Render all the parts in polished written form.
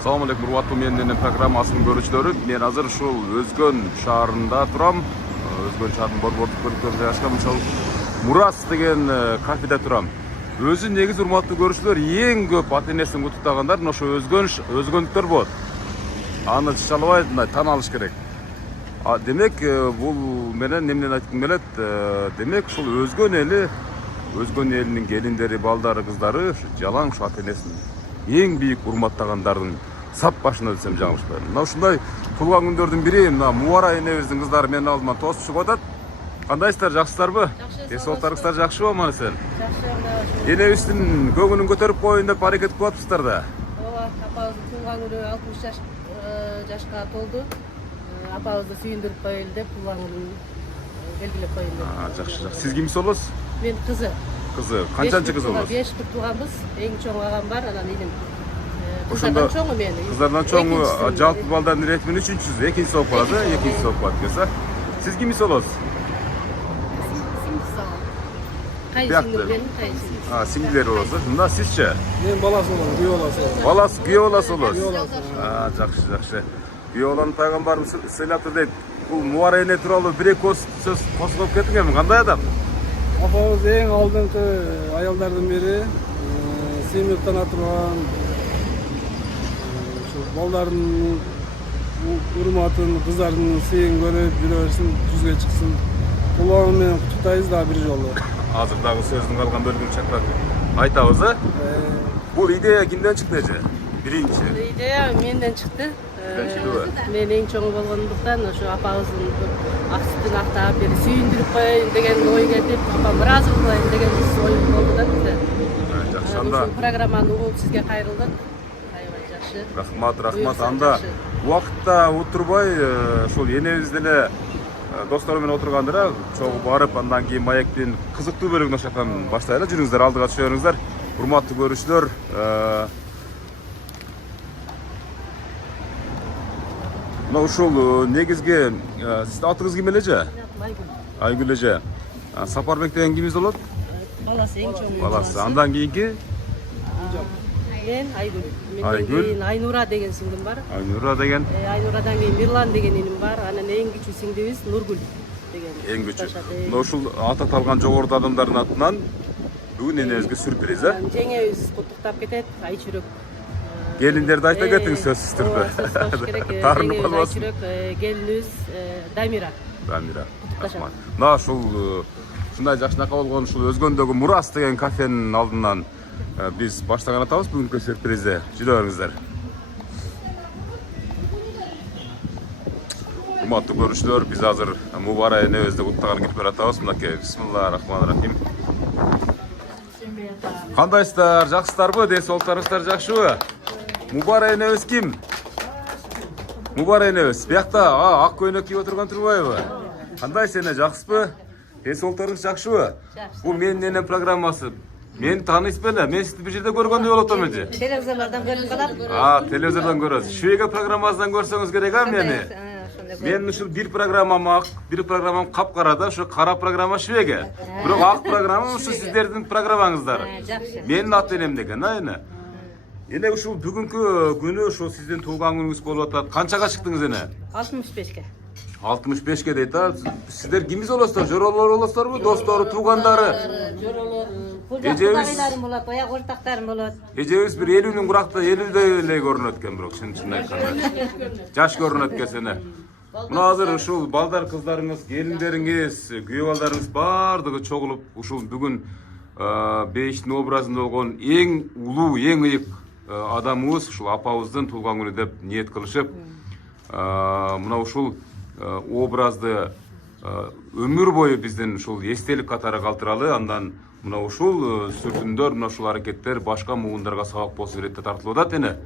Assalamu alaikum, урматтуу менин программасынын көрүүчүлөрү. Мен азыр ушул Өзгөн шаарында турам. Өзгөн шаарынын борбордук бөлүкчүсүндө жашагам. Ошол Мурас деген кафеде турам. Өзү негизи урматтуу көрүүчүлөр эң көп ата энесин куттуктагандар ошо өзгөндүктөр болот. Аны чалбай тааналыш керек. Демек бул менен эмнени айткым келет? Демек ушул өзгөн элинин келиндери, балдары, кыздары жалаң ушу ата энесин эң бийик урматтагандардын сап башына десем жаңылышпайм. Мына ушундай туулган күндөрдүн бири мына Мубара энебиздин кыздары менин алдыма тосуп чыгып атат. Кандайсыздар, жакшысыздарбы? Эсолтарыңыздар жакшыбы аман эсен? Жакшы. Энебиздин көңүлүн көтөрүп коеюн деп аракет кылып атпыздар да. Ооба, апабыздын туулган күнү 60 жашка толду. Апабызды сүйүндүрүп коелу деп туулган күнүн белгилеп коеюн деп. Жакшы. Сиз кимсиз болосуз? Мен кызы. Кызы. Канчанчы кыз болосуз? 5 кыз тууганбыз. Эң чоң агам бар, анан иним. Ошондо Кыздардан чоңу мен. Кыздардан чоңу жалпы балдардын иретинин 3-чүсү, 2-нчиси болуп калат, 2-нчиси болуп калат келсе. Сиз кимсиз болосуз? Сиңдилер болосуз. Мында сизчи? Мен баласы болом, күйөө баласы. Күйөө баласы болосуз. Жакшы. Күйөө баланын пайгамбарыбыз сыйлап дейт. Бул Мубара эне тууралуу бир-эки сөз кошулуп кетиңерби? Кандай адам? Апабыз эң алдыңкы аялдардын бири. Сыймыктана турган, балдардын урматын, кыздардын сыйын көрүп, жүрө берсин, жүзгө чыксын. Туулган менен куттуктайбыз да бир жолу. Азыр дагы сөздүн калган бөлүгүн чакырып айтабыз, Бул идея кимден чыкты эже? Биринчи. Идея менден чыкты. Мен эң чоңу болгондуктан ошо апабыздын ак сүтүн актап, бери сүйүндүрүп коеюн деген ой келип, апам ыраазы кылайын деген ой болду да бизде. Жакшы, анда Ушул программаны угуп сизге кайрылдык. Аябай жакшы. Рахмат. Анда убакытта отурбай ушул энебиз деле достору менен отурганда чогуу барып, андан кийин маектин кызыктуу бөлүгүн ошоктон баштайлы. Жүрүңүздөр, алдыга түшө бериңиздер. Урматтуу көрүүчүлөр, мына ушул негизги сиздин атыңыз ким элеже? Айгүл эже. Сапарбек деген кимиз болот? Баласы эң чоң. Баласы. Андан кийинки Мен Айгүл. Айгүл. Менден кийин Айнура деген сиңдим бар. Айнура деген. Айнурадан кийин Мирлан деген иним бар. Анан эң кичүү сиңдибиз Нургүл деген. Эң кичүү. Мына ушул ата талган жогоруда адамдардын атынан бүгүн энебизге сюрприз, Жеңебиз куттуктап кетет, Айчүрөк. Келиндерди айта кетиңиз сөзсүз түрдө. Таарынып калбасын. Айчүрөк келинибиз Дамира. Рахмат. Мына ушул ушундай жакшынакай болгон ушул Өзгөндөгү Мурас деген кафенин алдынан биз баштаган атабыз бүгүнкү сюрпризди. Жүрө бериңиздер. Урматтуу көрүүчүлөр, биз азыр Мубара энебизди куттаган кирип баратабыз. Мынакей, бисмиллахир-рахманир-рахим. Кандайсыздар, жакшысыздарбы? Ден-соолуктарыңыздар жакшыбы? Мубара энебиз ким? Мубара энебиз. Биякта ак көйнөк кийип отурган турбайбы? Кандайсыз эне, жакшысызбы? Ден-соолуктарыңыз жакшыбы? Бул менин энем программасы. Мен таанысыз беле? Мен сизди бир жерде көргөндөй болуп атам эже. Телевизорлордон көрүп калам. Телевизордон көрөсүз. Швега программасынан көрсөңүз керек мени. Мен ушул бир программам ак, бир программам капкара да, ошо кара программа Швега. Бирок ак программа ушу сиздердин программаңыздар. Менин ата энем деген, эне. Эне ушул бүгүнкү күнү ушул сиздин туулган күнүңүз болуп атат. Канчага чыктыңыз эне? 65ке. 65ке дейт а. Сиздер кимиз болосуздар? Жоролор болосуздарбы? Достору, туугандары? Жоролор, кудактарларым болот, аяк ортактарым болот. Эжебиз бир 50-нин куракта 50дөй эле көрүнөт экен, бирок чын айтканда. Жаш көрүнөт экен эне. Мына азыр ушул балдар, кыздарыңыз, келиндериңиз, күйөө балдарыңыз бардыгы чогулуп ушул бүгүн бейиштин образында болгон эң улуу, эң ыйык адамыбыз ушул апабыздын туулган күнү деп ниет кылышып, мына ушул образды өмүр бою биздин ушул эстелик катары калтыралы. Андан мына ушул сүргүндөр, мына ушул аракеттер башка муундарга сабак болсун иретте тартылып атат эне.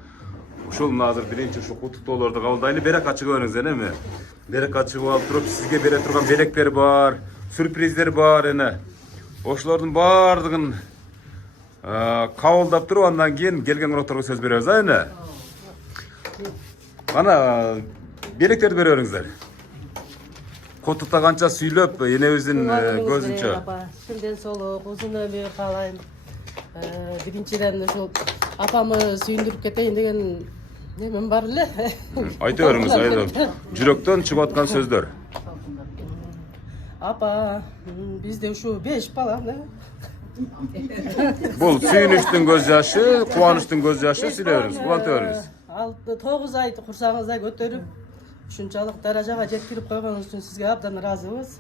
Ушул мына азыр биринчи ушул куттуктоолорду кабылдайлы. Берек ачык бериңиз эне. Берек ачык алып туруп сизге бере турган белектер бар, сюрприздер бар эне. Ошолордун бардыгын кабылдап туруп, андан кийин келген конокторго сөз беребиз, эне. Ана белектерди бере бериңиздер. Куттуктаганча сүйлөп, энебиздин көзүнчө. Шынден соолук, узун өмүр каалайм. Биринчиден ушул апамы сүйүндүрүп кетейин деген Nemen бар эле. Айта бериңиz, айта. Жүрөктөн чыгып аткан сөздөр. Апа, бизде ушу 5 бала. Бул сүйүнүчтүн көз жашы, кубанычтын көз жашы, сүйлөй бериңиз, кубанта бериңиз. 9 ай курсагыңызда көтөрүп, ушунчалык даражага жеткирип койгонуңуз үчүн сизге абдан ыраазыбыз.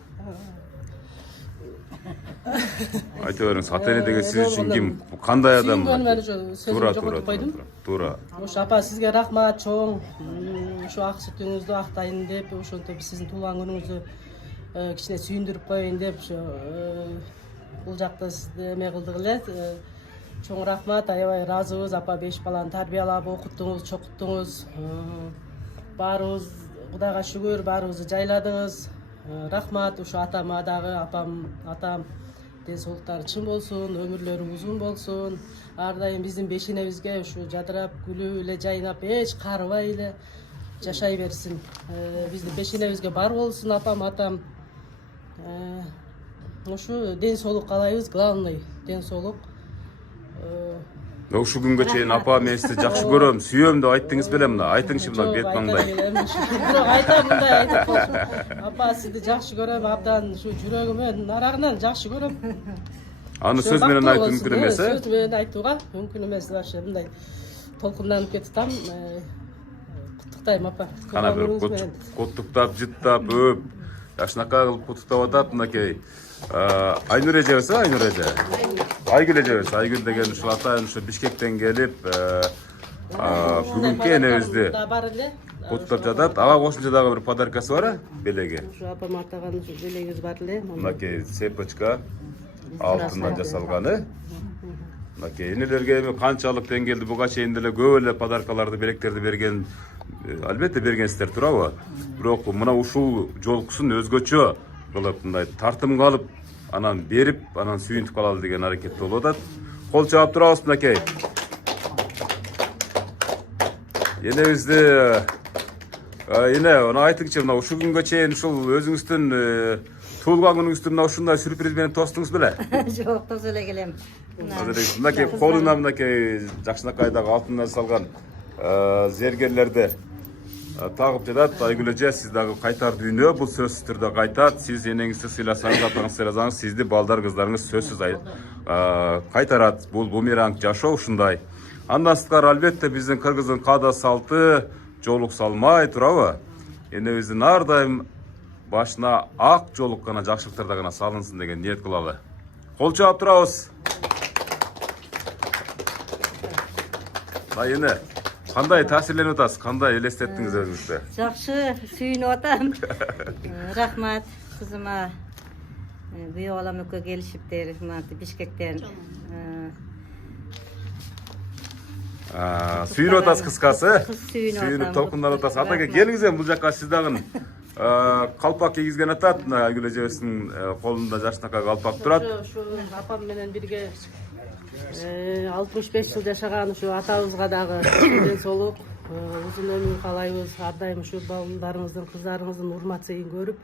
Айта бериңиз, ата-эне деген сиз үчүн ким? Кандай адам? Туура. Ошо апа сизге рахмат чоң. Ушу ак сүтүңүздү актайын деп, ошентип сиздин туулган күнүңүздү кичине сүйүндүрүп коеюн деп, бул жакта сизди эме кылдык эле. Чоң рахмат, аябай ыраазыбыз. Апа 5 баланы тарбиялап, окуттуңуз, чокуттуңуз. Баарыбыз Кудайга шүгүр, баарыбызды жайладыңыз. Рахмат, ушу атама дагы, атам ден соолуктары чын болсун, өмүрлөрү узун болсун. Ар дайым биздин бешенебизге ушу жадырап, күлүп эле жайнап, эч карыбай эле жашай берсин. Биздин бешенебизге бар болсун атам. Ушу ден соолук каалайбыз, главный ден соолук. Ушу күнгө чейин апа мен сизди жакшы көрөм, сүйөм деп айттыңыз беле мына? Айтыңызчы мына бет маңдай. Бирок айтам мындай айтып коюшум. Апа сизди жакшы көрөм, абдан ушу жүрөгүмөн нарагынан жакшы көрөм. Аны сөз менен айтуу мүмкүн эмес, э? Сөз менен айтууга мүмкүн эмес. Вообще мындай толкунданып кетиптам. Куттуктайм апа. Кана бир куттуктап, жыттап, өп, жакшынакай кылып куттуктап атат мынакей. Айнур эжебиз, Айнур эже. Айгүл эжебиз. Айгүл деген ушул атайын ушу Бишкектен келип, бүгүнкү энебизди бар эле. куттуктап жатат. Ага кошулча дагы бир подаркасы бар, белеги. Ушу апам атаган ушу белегибиз бар эле. Мынакей цепочка алтындан жасалганы. Мынакей энелерге эми канчалык деңгээлде буга чейин деле көп эле подаркаларды, белектерди берген, албетте бергенсиздер туурабы? Бирок мына ушул жолкусун өзгөчө кылып мындай тартымга алып, анан берип, анан сүйүнтүп калалы деген аракет болуп атат. Кол чаап турабыз мынакей. Энебизди эне, аны айтыңызчы, мына ушул күнгө чейин ушул өзүңүздүн туулган күнүңүздү мына ушундай сюрприз менен тостуңуз беле? Жок, тоз эле келем. Мынакей колуна мынакей жакшынакайдагы алтындан жасалган зергерлерди тагып жатат. Айгүл эже, сиз дагы кайтар дүйнө, бул сөзсүз түрдө кайтат. Сиз энеңизди сыйласаңыз, атаңызды сыйласаңыз, сизди балдар, кыздарыңыз сөзсүз кайтарат. Бул бумеранг жашоо ушундай. Андан сырткары албетте биздин кыргыздын каада салты жолук салмай турабы? Энебиздин ар дайым башына ак жолук гана, жакшылыктарда гана салынсын деген ниет кылалы. Кол чаап турабыз. Эне, кандай таасирленип атасыз? Кандай элестеттиңиз өзүңүздү? Жакшы, сүйүнүп атам. Рахмат кызыма. Күйөө балам экөө келишиптер, Бишкектен. Сүйүнүп атасыз кыскасы? Сүйүнүп толкунданып атасыз. Атаке келиңиз эми бул жака, сиз дагы калпак кийгизген атат. Айгүл эжебиздин колунда жакшынакай калпак турат. Ушу апам менен бирге 65 жыл жашаган ушу атабызга дагы ден соолук, узун өмүр каалайбыз. Ар дайым ушу балдарыңыздын, кыздарыңыздын урмат сыйын көрүп,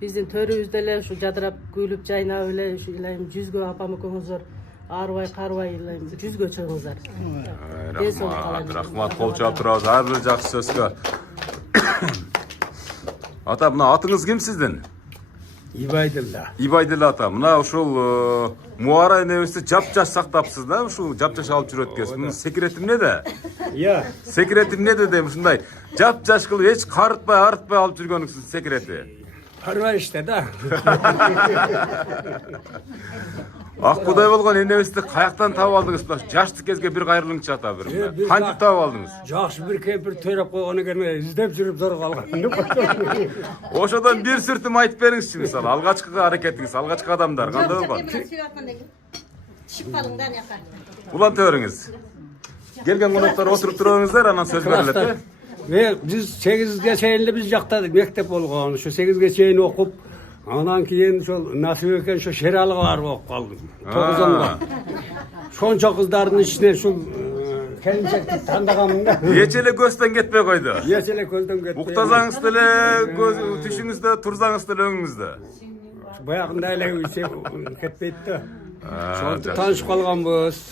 биздин төрүбүздө эле ушу жадырап, күлүп, жайнап эле ушу илайым жүзгө апам экөөңүздөр арыбай, карыбай илайым жүзгө чыгыңыздар. Рахмат, кол чаап турабыз. Ар бир жакшы сөзгө. Ата, мына атыңыз ким сиздин? Ибайдилла. Ибайдилла ата. Мына ушул Муара энебизди жапжаш сактапсыз да, ушул жапжаш алып жүрөт экенсиз. Мунун секрети эмнеде? Секрети эмнеде дейм, ушундай жапжаш кылып эч карытпай, арытпай алып жүргөнүңүздүн секрети. Карыбай иште да. Ак будай болгон энебизди каяктан таап алдыңыз? Жаштык кезге бир кайрылыңчы ата, бир. Кантип таап алдыңыз? Жакшы бир кемпир төрөп койгон экен, издеп жүрүп зор калган. Ошодон бир сүртүм айтып бериңизчи, мисалы, алгачкы аракетиңиз, алгачкы кадамдар кандай болгон? Түшүп калыңдар яка. Уланта бериңиз. Келген коноктор отуруп туруңуздар, анан сөз берилет, э? Биз 8ге чейин биз жакта мектеп болгон. Ошо 8ге чейин окуп, анан кийин ошол насип экен ошо Шералыга барып окуп калдым. 9-онго. Шончо кыздардын ичинен ушул келинчекти тандаганмын да. Эч эле көздөн кетпей койду. Эч эле көздөн кетпей. Уктасаңыз деле түшүңүздө, турсаңыз деле өңүңүздө. Баягындай эле кетпейт да. Ошонтип таанышып калганбыз.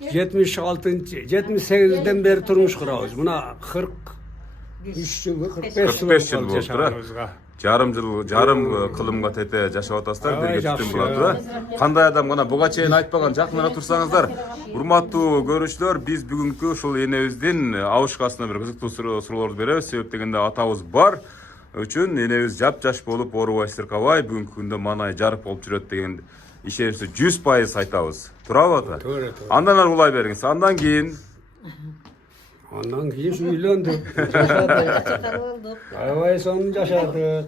78'den beri turmuş kurabız. Buna 43 yıl, 45 yıl 45 yıl oldu boluptur. yaşaganыбызга. Жарым кылымга тете жашап атасыздар, бирге жакшы, түтүн болот. Кандай адам гана буга чейин айтпаган жакын эле турсаңыздар. Урматтуу көрүүчүлөр, биз бүгүнкү ушул энебиздин абышкасына бир кызыктуу суроолорду беребиз. Себеп дегенде атабыз бар үчүн энебиз жап-жаш болуп, оорубай, сыркабай бүгүнкү күндө манай жарык болуп жүрөт деген ишенимизди 100% айтабыз. Туурабы ата? Туура. Андан ары улай бериңиз. Андан кийин үйлөндүк. Чакар болдук. Аябай сонун жашадык.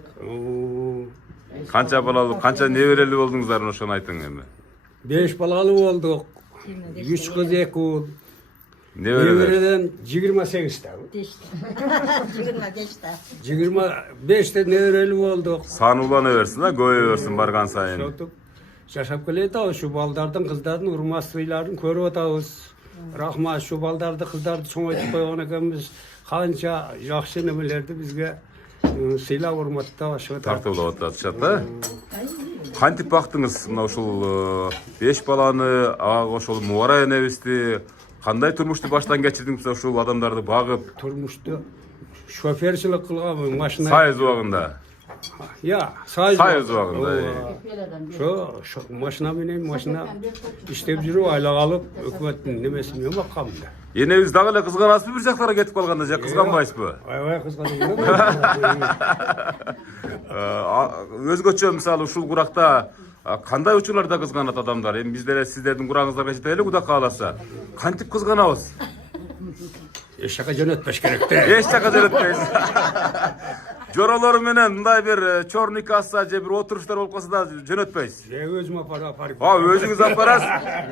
канча балалуу, канча неберелүү болдуңуздар, ошону айтың эми. 5 балалуу болдук. 3 кыз 2 уул. Неберелер? Неберелерден 28 та. 25'te. 25 неберелүү болдук. Саны улана берсин, көбөйө берсин барган сайын. Шотуп жашап келатабыз. Ушу балдардын, кыздардын урматтууларын көрүп атабыз. Рахмат, şu балдарды, кыздарды чоңойтуп койгон экенбиз. Канча жакшы немелерди бизге сыйлап урматтап ашып Тартылып атышат да. Кантип бактыңыз мына ушул 5 баланы, ага ошол Мубара энебизди кандай турмушту баштан кечирдиңиз ушул адамдарды багып, турмушту шоферчилик кылгам, машина. Сайыз убагында. Я, сайыз убагында. Шо машина менен машина иштеп жүрүп айлак алып, өкмөттүн немесине баккам да. Энебиз дагы эле кызганасызбы бир жактарга кетип калганда же кызганбайсызбы? Аябай кызганам. Өзгөчө мисалы ушул куракта кандай учурларда кызганат адамдар? Эми биз деле сиздердин курагыңыздарга жете эле Кудай кааласа. Кантип кызганабыз? Эч жака жөнөтпөш керек да. Эч жака жөнөтпөйбүз. Жоролор менен мындай бир чорный касса же бир отуруштар болуп калса да жөнөтпөйсүз. Өзүм апарып. Өзүңүз апарасыз.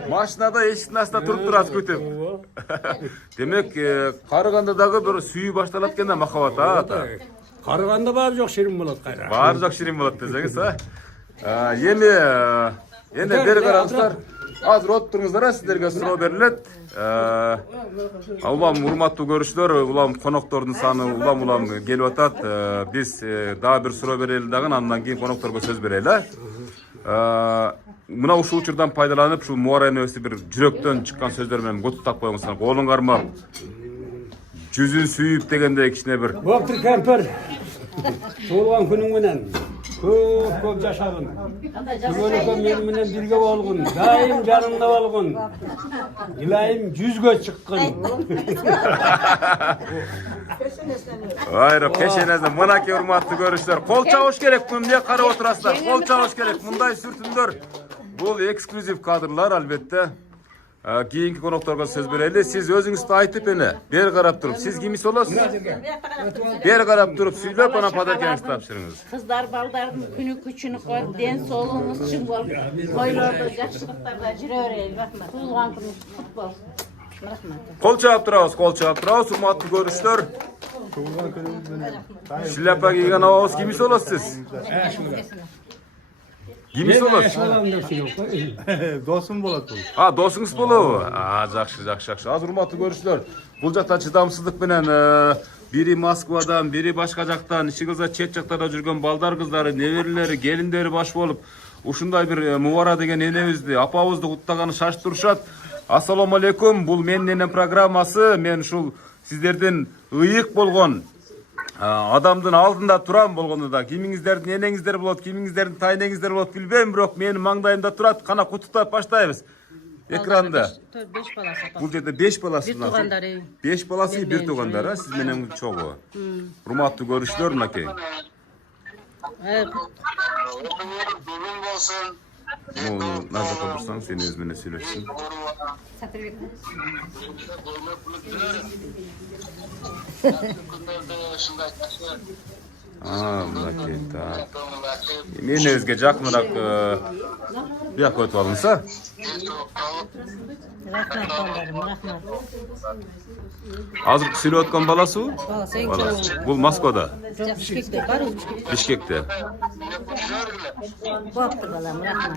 Машинада эшиктин астында туруп турасыз күтүп. Демек, карыганда дагы бир сүйүү башталат экен да махабат, ата. Карыганда баары жок ширин болот кайра. Баары жок ширин болот десеңиз, эми бери караңыздар. Азыр отуруңуздар, сиздерге суроо берилет. Улам урматтуу көрүүчүлөр, улам коноктордун саны улам келип атат. Биз дагы бир суроо берели дагы, андан кийин конокторго сөз берели. Мына ушул учурдан пайдаланып, ушул Мубара энебизди бир жүрөктөн чыккан сөздөр менен куттуктап коюңуздар. Колун кармап, жүзүн сүйүп дегендей кичине бир. Доктор Кемпир, туылган күнүң менен көп жашагын. Бүгүнкү менен бирге болгун, дайым жанымда болгун. Илайым 100гө чыккын. Айры, кешенезден мынакей урматтуу көрүүчүлөр, кол чабыш керек, эмне карап отурасыздар? Кол чабыш керек. Мындай сүртүмдөр бул эксклюзив кадрлар албетте. Кийинки конокторго сөз берели. Сиз өзүңүздү айтып эне, бери карап туруп, сиз кимис болосуз? Бери карап туруп сүйлөп, анан подаркаңызды тапшырыңыз. Кыздар балдардын күнү күчүнү коюп, ден соолугуңуз чың болуп, тойлордо жакшылыктарда жүрө берели. Рахмат. Туулган күнүңүз кут болсун. Рахмат. Кол чаап турабыз, урматтуу көрүүчүлөр. Шляпа кийген абабыз кимис болосуз сиз? Кимис болосуз? Досум болот бул. Досуңуз болобу? Жакшы. Азыр урматтуу көрүүчүлөр, бул жакта чыдамсыздык менен бири Москвадан, бири башка жактан, иши кылса чет жактарда жүргөн балдар, кыздары, неберелери, келиндери баш болуп, ушундай бир Мубара деген энебизди, апабызды куттаганы шашып турушат. Ассаламу алейкум, бул менин энем программасы. Мен ушул сиздердин ыйык болгон адамдын алдында турам болгондо да, кимиңиздердин энеңиздер болот, кимиңиздердин тайнеңиздер болот билбейм, бирок менин маңдайымда турат. Кана куттуктап баштайбыз. Экранда. 5 баласы. Бул жерде 5 баласы. Бир туугандары. 5 баласы, бир туугандары, сиз менен чогуу. Урматтуу көрүүчүлөр, мынакей. Бүгүн болсун. Назарда турсаң, сен өз менен сүйлөшсүн. Мынакей, так. Мен өзгө жакыныраак бияк өтүп алыңыз, Рахмат балдарым, рахмат. Азыр сүйлөп аткан баласыбы? Баласы эң Баласы. чоң. Бул Москвада, Жок, Бишкекте, барыбыз Бишкекте. Бишкекте. Бопты балам, рахмат.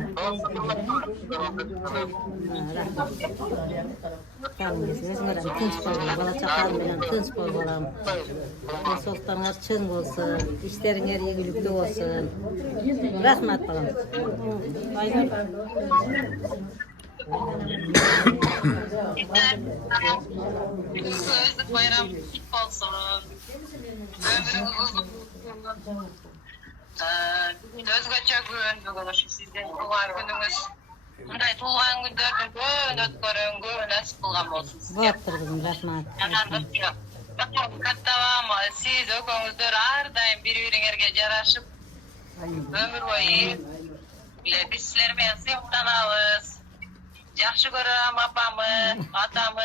Өзүңөр тынч болгула, бала чакаң менен тынч болгула. Денсаулыктарыңар чың болсун, иштериңер ийгиликтүү болсун. Рахмат балам. Özlük bayram kutlu olsun. Ömrünüz uzun olsun. Özgöçe gün bugün sizden tuğan gününüz. Bunday tuğan günlerden gün ötkörün gün nasip bulgan olsun. Bo'ptir kızım, rahmat. Kattavam, siz ökönüzдөр ar daim bir-biriňerge jaraşyp ömür boyu biz sizler bilen symuktanabız. Jakşı görem apamy, atamı.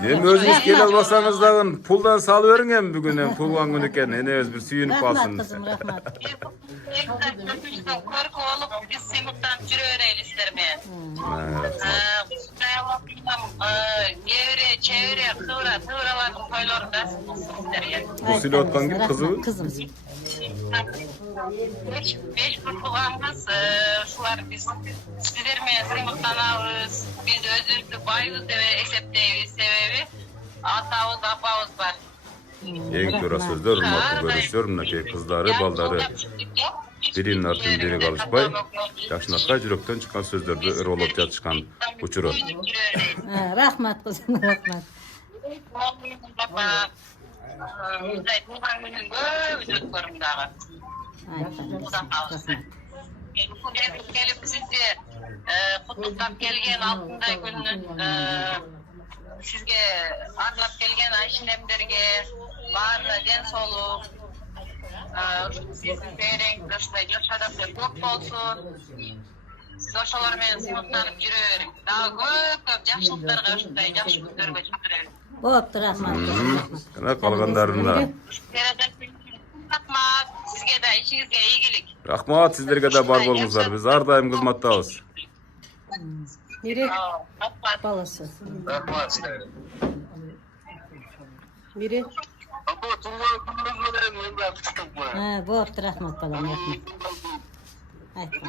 Hem özünüz kele almasanız dagın puldan salıveriň hem bugün hem tuğan gün eken enebez bir süýünüp Rahmat kalsın. kızım, rahmat. Korku olup biz symuktan jüreýäreli istermen. Gevre, çevre, kıvralar koylarında sizler. Bu sile otkan gibi kızı. Kızım. Beş kurtulağımız, şular biz sizler bilen symuktanabız. Biz özürlü bayız esepdeyiz sebebi. Atavuz, apavuz var. Eng töre sözler, urmatly görüşler, mınaki kızlary, baldary birinin artyn biri galışpay, ýaşnatga ýürekden çykan sözlerdi örolop ýatışkan uçuru. Rahmat kızım, rahmat. Gelip sizge kutlukap kelgen altınday günün sizge arlap kelgen ayşinemlerge barına den solu sizin bereň başda ýaşadaplar köp bolsun. Siz oşalar menen symyktanyp jüreýäriň. Daha köp jakşylyklarga uşunday jakşy günlerge jötürelim. Bo'ptir, rahmat. Ana kalganlarına. Rahmat, sizge de işinizge iyilik. Rahmat sizlerge de bar bolňuzlar. Biz har daim hyzmatdabız. Miri Rahmat. balası. Rahmat. Miri Bo'ptir, rahmat balam, rahmat. Aytma.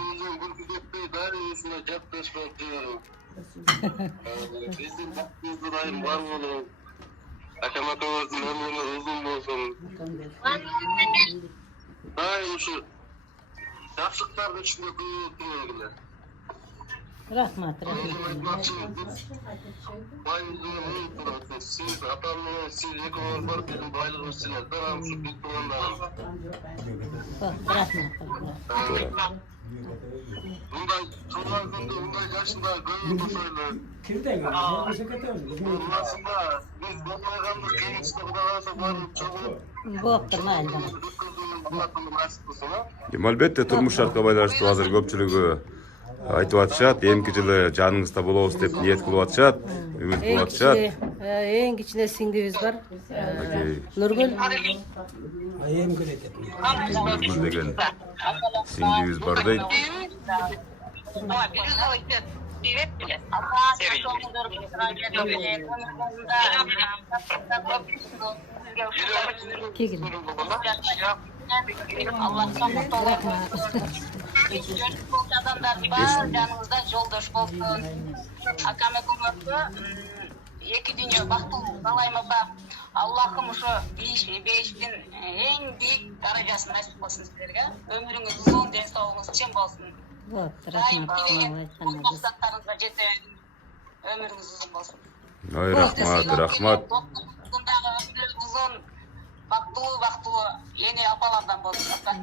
Bizim hakkımızda daim var olun. Akamatımızın ömrünü uzun olsun. Daim şu yapsıklar da içinde kuyruğu Rahmat, rahmat. Bayılığını unutturasın. Siz atamla siz ekolar var bizim baylığın üstüne. Daim şu bir kullanlarım. Bo'ptir, rahmat. Bunday çoğlar günde bunday yaşında gönül kusuyla. Aslında biz bakmayganlık kendisi de kudalarsa var çoğu. Bo'ptir, mayli balam. Albatta turmuş şartga baylaşyp hazır köpçüligi aytyp atышат, emki жылы жаныңызda болобуз деп ниет кылып атышат, үмүт кылып атышат. Eng kichine singdibimiz var. Nurgül. Nurgül деген singdibimiz бар дейт. Kegin. Janыңızda жолдош болсун. Акам экөөңөргө эки дүйнө бактылуу каалайм апа. Аллахым ошо бейиштин эң бийик даражасын насип кылсын силерге. Өмүрүңүз узун, ден соолугуңуз чың болсун. Bo'ptir, rahmat. Максаттарыңызга жете өмүрүңүз узун болсун. Ой, рахмат. Узун, бактылуу эне апалардан болсун апа.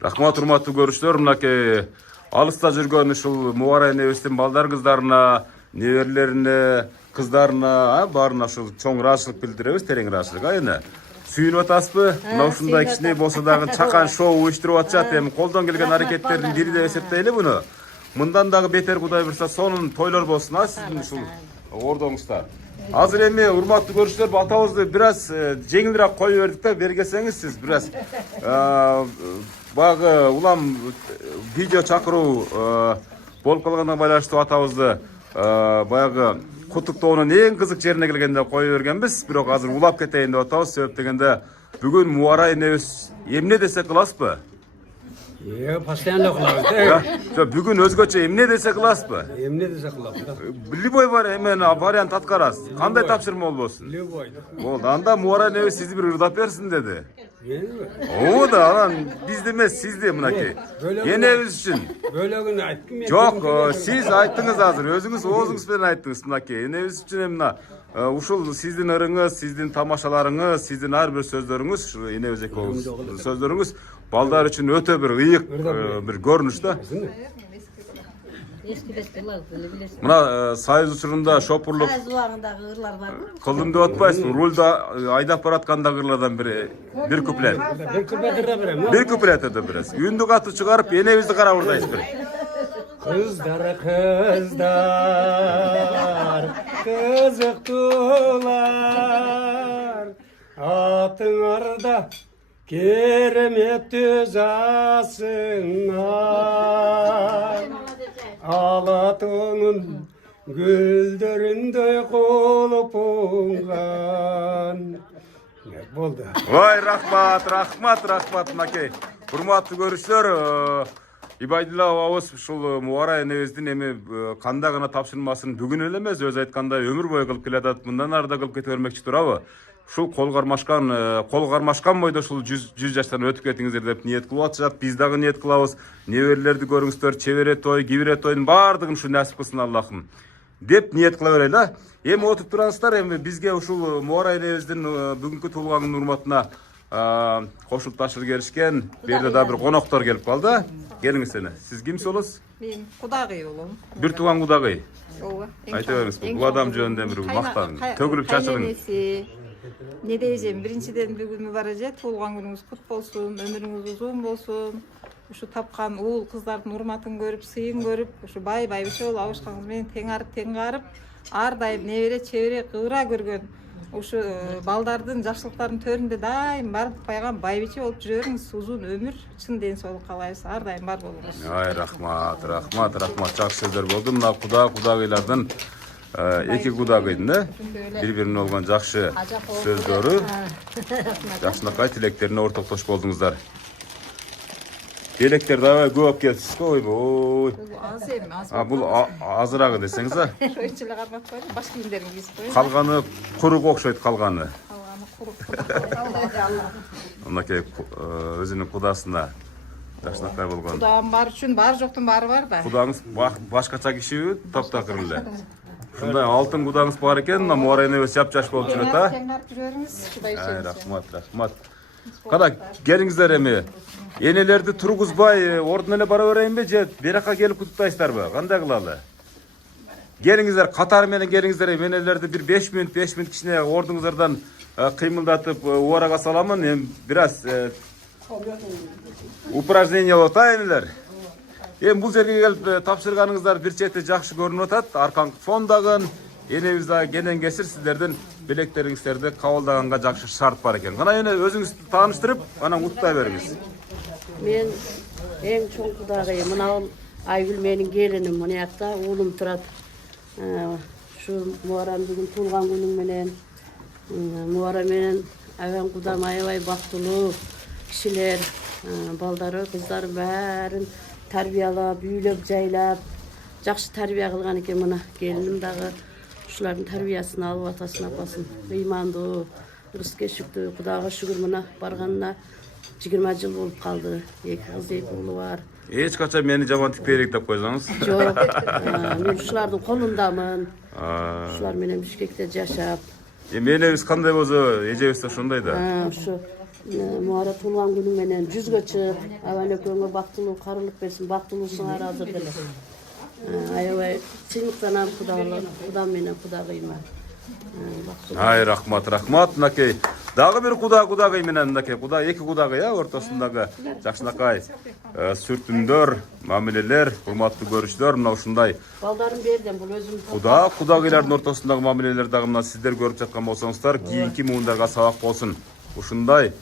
Рахмат, урматтуу көрүүчүлөр, мынакей алыста жүргөн ушул Мубарай небестин балдар кыздарына, неберелерине, кыздарына, баарына ушул чоң ыраазычылык билдиребиз, терең ыраазычылык. Эне сүйүнүп атасызбы? Мына ушундай кичине болсо дагы чакан шоу уюштуруп атышат. Эми колдон келген аракеттердин бири деп эсептейли буну. Мындан дагы бетер Кудай буйрса сонун тойлор болсун, а сиздин ушул ордоңузда. Азыр эми урматтуу көрүүчүлөр, атабызды бир аз жеңилирээк коюп бердик да, бери келсеңиз сиз бир аз багы улам видео чакыруу болуп калганына байланыштуу атабызды баягы куттуктоонун эң кызык жерине келгенде коюп бергенбиз, бирок азыр улап кетейин деп атабыз. Себеп дегенде бүгүн Мубарай небес эмне десе кыласызбы? Постоянно кылабыз Ya, да. şu bugün özgöçe emne dese kılaspa? Эмне десе кылабыз да. Liboy var hemen variant atkarasız. Kanday tapşırma ol bolsun. Любой. Oldu. Anda Muara Nevi sizi bir ırdap versin dedi. Meni mi? O da lan biz demez siz de mınaki. Böyle Yeni mi? eviniz için. Bölegini ayttım. Yok siz ayttınız hazır. Özünüz oğuzunuz bilen ayttınız mınaki. Yeni eviniz için emna. Uşul sizdin ırыңыз, sizdin tamaşalarыңыз, sizdin her bir sözleriniz, şu yine özek sözleriniz balдар için öte bir ıyık bir görünüş da. Eski beskiler böyle bilirsin. Mına sayız uçurunda şopurluk Sayız uağındaki ırlar var mı? kıldım da atpaysın. Rulda aydap baratkanda gırlardan biri bir kuplet. Bir küpedirde birem. Bir kuplet ede biraz. Yündük atı çıkarıp yeni evizdi kara buradayız bir. Kızlar kızlar kızıktılar atınarda keremet düzasınlar Alatonun güldüründe kolupungan Ne oldu? Vay rahmat makey. Hurmatlı görüşler. İbaydillah Avuz şul Muara Enevizdin emi kanda gana tapşırmasın bugün elemez öz aytkanda ömür boyu kılıp keladat bundan arda kılıp ketevermekçi turabı. Şul kol karmaşkan boyda şul 100 yaştan ötüp ketиңиздер деп ниет кылып атышат. Биз дагы ниет кылабыз. Неберелерди көрүңүздөр, чебере той, кибире тойдун баардыгын ушу насип кылсын Аллахым. Деп ниет кыла берели. Эми отуп турасыздар, эми бизге ушул Muara Enебиздин бүгүнкү туулганын урматына кошулуп ташыр келишкен. Бу жерде да бир коноктор келип калды. Келиңиз сени. Сиз кимсиз болосуз? Мен кудагый улум. Бир туган кудагый. Ооба. Айта бериңиз, бул адам жөнүндө бир мактан, төгүлүп чачылың. Не дейсем, биринчиден бүгүн мубаражат, туулган күнүңүз кут болсун, өмүрүңүз узун болсун. Ушу тапкан уул кыздардын урматын көрүп, сыйын көрүп, ушу бай байбиче болуп абышкаңыз менен тең арып, ар дайым небере чебере кыбыра көргөн ушу балдардын жакшылыктарынын төрүндө дайым барып пайган байбиче болуп жүрөрүңүз, узун өмүр, чын ден соолук каалайбыз, ар дайым бар болуңуз. Ай, рахмат. Жакшы сөздөр болду. Мына кудагыйлардын эки кудагыйдын да бири-бирине болгон жакшы сөздөрү, жакшынакай тилектерине ортоктош болдуңуздар. Тилектерди аябай көп алып келипсиз го, ойбой. Аз эми, аз. Бул азырагы десеңиз а. Ошол эле кармап коюп, баш кийимдериңди кийип коюп. Калганы курук окшойт калганы. Калганы курук. Мынакей өзүнүн кудасына жакшынакай болгон. Кудам бар үчүн бар жоктун баары бар да. Кудаңыз башкача кишиби? Таптакыр эле. Ушундай алтын кудаңыз бар экен, мына Muara Enебиз жап-жаш болуп жүрөт а. Тең арып жүрөрүңүз, Кудай үчүн. Рахмат. Кана келиңиздер эми. Энелерди тургузбай, ордун эле бара берейинби же беракка келип кутуптайсыздарбы? Кандай кылалы? Келиңиздер, катары менен келиңиздер. Энелерди бир 5 мүнөт кичине ордуңуздардан кыймылдатып убарага саламын. Эми бираз упражнение болот а энелер. Эми бул жерге келип тапшырганыңыздар бир чети жакшы көрүнүп атат. Аркаңкы фондагын энебиз дагы кенен кесир сиздердин билектериңиздерди кабылдаганга жакшы шарт бар экен. Кана эне өзүңүздү тааныштырып, анан куттай бериңиз. Мен эң чоң кудагый, мына Айгүл менин келиним, мына жакта уулум турат. Ушу Muara'nын бүгүн туулган күнүң менен Muara менен Айган кудам аябай бактылуу кишилер, балдары, кыздары баарын тарбиялап, үйлөп, жайлап, жакшы тарбия кылган экен. Мына келиним дагы ушулардын тарбиясын алып атасын, апасын, ыймандуу, ырыскечиктүү, Кудайга шүгүр мына барганына 20 жыл болуп калды. Эки кыз, эки уулу бар. Эч качан мени жаман тикпейрек деп койсоңуз. Жок, мен ушулардын колундамын. Ушулар менен Бишкекте жашап. Эми энебиз кандай болсо, эжебиз да ошондой да. Ушу Muara туулган күнүң менен 100гө чыгып, Абан экөөңө бактылуу карылык берсин, бактылуусуңар азыр деле. Аябай сыймыктанам Кудам менен кудагыйыма. Ай, рахмат. Мынакей дагы бир кудагый менен мынакей эки кудагый ортосундагы жакшынакай сүртүмдөр, мамилелер, урматтуу көрүүчүлөр, мына ушундай Балдарым бердим, бул өзүм кудагыйлардын ортосундагы мамилелер дагы мына сиздер көрүп жаткан болсоңуздар, кийинки муундарга сабак болсун. Ушундай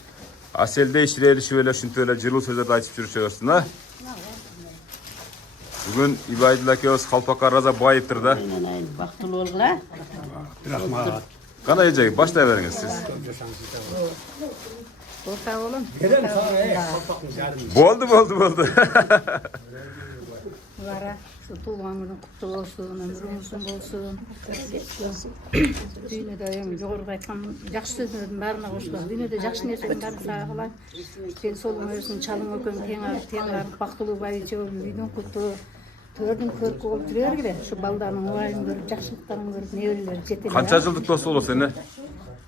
аселдей ширелишип эле ушинтип эле жылуу сөздөрдү айтып жүрүшөбүз да. Бүгүн Ибайдилла экөөбүз калпакка раза байыптыр да. бактылуу болгула. Рахмат. Кана эже баштай бериңиз сиз. Orta oğlum. Boldu. Vara şu tuğan günün kutlu olsun, ömrün uzun bolsun. Dünyada jogorgu aytkан жакшы сөздөрдүн баарына кошулат. Дүйнөдө жакшы нерсенин баарын сага кылайын. Сен солуң өсүң, чалың өкөң, тең арып, бактылуу байычы, үйдүн куту, төрдүн көркү болуп жүрө бергиле. Ушу балдардын убайын көрүп, жакшылыктарын көрүп, неберелери жетеле. Канча жылдык дос болосуң эне?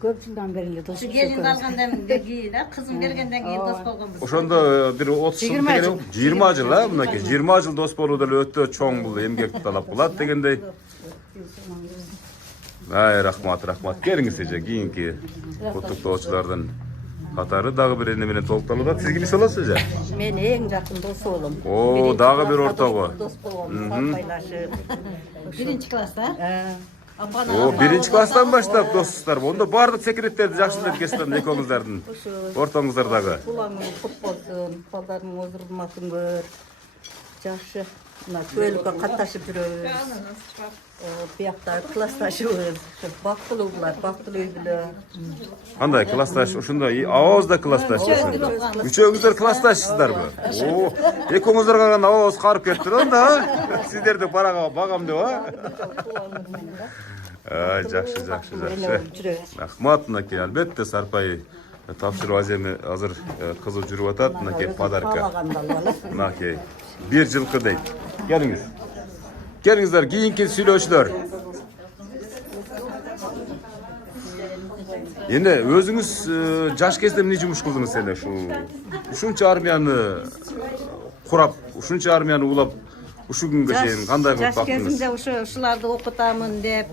Көп жылдан бери эле дос. Келин алгандан кийин, кызым келгенден кийин дос болгонбуз. Ошондо бир 30 жыл деген 20 жыл, мынакей 20 жыл дос болуу деле өтө чоң бул эмгекти талап кылат дегендей. Рахмат. Келиңиз эже, кийинки куттуктоочулардын катары дагы бир эне менен толукталууда. Сиз ким болосуз эже? Мен эң жакын досуум. О, дагы бир ортого. Дос болгон, байлашып. Биринчи класста? О, биринчи класстан баштап доссуздар. Ондо баардык секреттерди жакшылап кетсиң экөөңүздөрдүн. Ортоңуздардагы. Тулаң кут болсун, балдардын озурматын көр. Жакшы. Мына көөлүккө катташып жүрөбүз. Биякта классташыбыз. Бактылуулар, бактылуу үй бүлө. Кандай классташ? Ошондо авызда классташсыздар. Үчөөңүздөр классташсыздарбы? О, экөөңүздөргө гана авыз карып кетти да. Сиздерди багам деп, жакшы. Рахмат, мынакей, албетте Сарпай тапшыруу азыр кызып жүрүп атат. Мынакей подарка. Мынакей 1 жылкы дейт. Келиңиздер, кийинки сүйлөшүүлөр. Эне өзүңүз жаш кезде эмне жумуш кылдыңыз эне ушунча армияны курап, ушунча армияны улап, ушу күнгө чейин кандай кылып бактыңыз? Жаш кезимде ушуларды окутамын деп,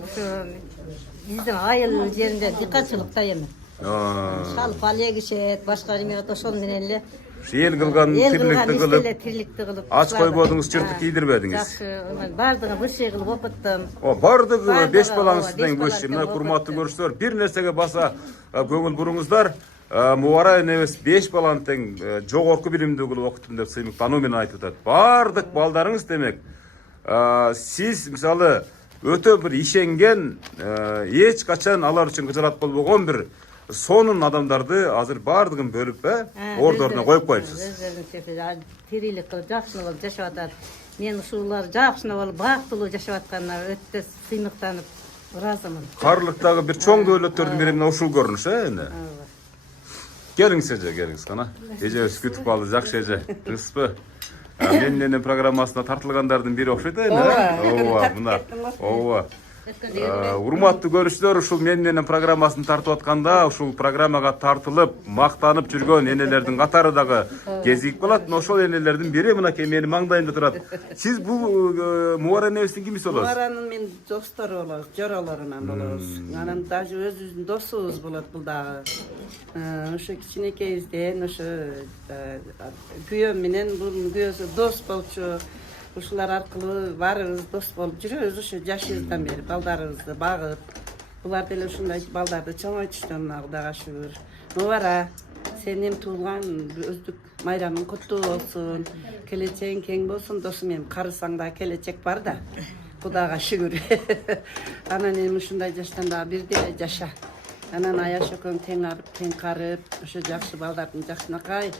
биздин айыл жеринде диккатчылыкта эми. Шалп алегишет, башка ремет ошол менен эле эл кылган тирликти кылып, ач койбодуңуз, чыртык кийдирбедиңиз. Жакшы, баардыгын высший кылып окуттум. Баардыгы 5 балаңыздын высший. Мына урматтуу көрүүчүлөр, бир нерсеге баса көңүл буруңуздар. Мубара энебиз 5 баланы тең жогорку билимдүү кылып окуттум деп сыймыктануу менен айтып атат. Баардык балдарыңыз демек, сиз мисалы өтө бир ишенген, эч качан алар үчүн кыжалат болбогон бир сонун адамдарды азыр баардыгын бөлүп, ордоруна коюп коюпсуз. Өздөрүнүн тирилик кылып, жакшылык кылып жашап атат. Мен ушулар жакшына болуп, бактылуу жашап атканына өтө сыймыктанып, ыраазымын. Карлыктагы бир чоң дөөлөттөрдүн бири мына ушул көрүнүш, эне. Келиңиз эже, келиңиз кана. Эжебиз күтүп калды, жакшы эже. Кызбы? Менин эне программасына тартылгандардын бири окшойт, эне. Ооба, мына. Ооба. Урматтуу көрүүчүлөр, ушул менин программасын тартып атканда, ушул программага тартылып, мактанып жүргөн энелердин катары дагы кезигип калат. Ошол энелердин бири мынакей менин маңдайымда турат. Сиз бул Мубара энебиздин кимиси болосуз? Мубаранын мен достору болобуз, жоролорунан болобуз. Анан даже өзүбүздүн досубуз болот бул дагы. Ошо кичинекейизден ошо күйөөм менен бунун күйөөсү дос болчу. Ушулар аркылуу баарыбыз дос болуп жүрөбүз. Ушу жашыбыздан бери балдарыбызды багып, булар деле ушундай балдарды чоңойтушту, мына Кудайга шүгүр. Мубара, сенин туулган өздүк майрамың куттуу болсун, келечегиң кең болсун досум. Эми карысаң да келечек бар да. Кудайга шүгүр. Анан эми ушундай жаштан дагы бирдей жаша. Анан Аяш экөөң тең арып, тең карып, ошо жакшы балдардын жакшынакай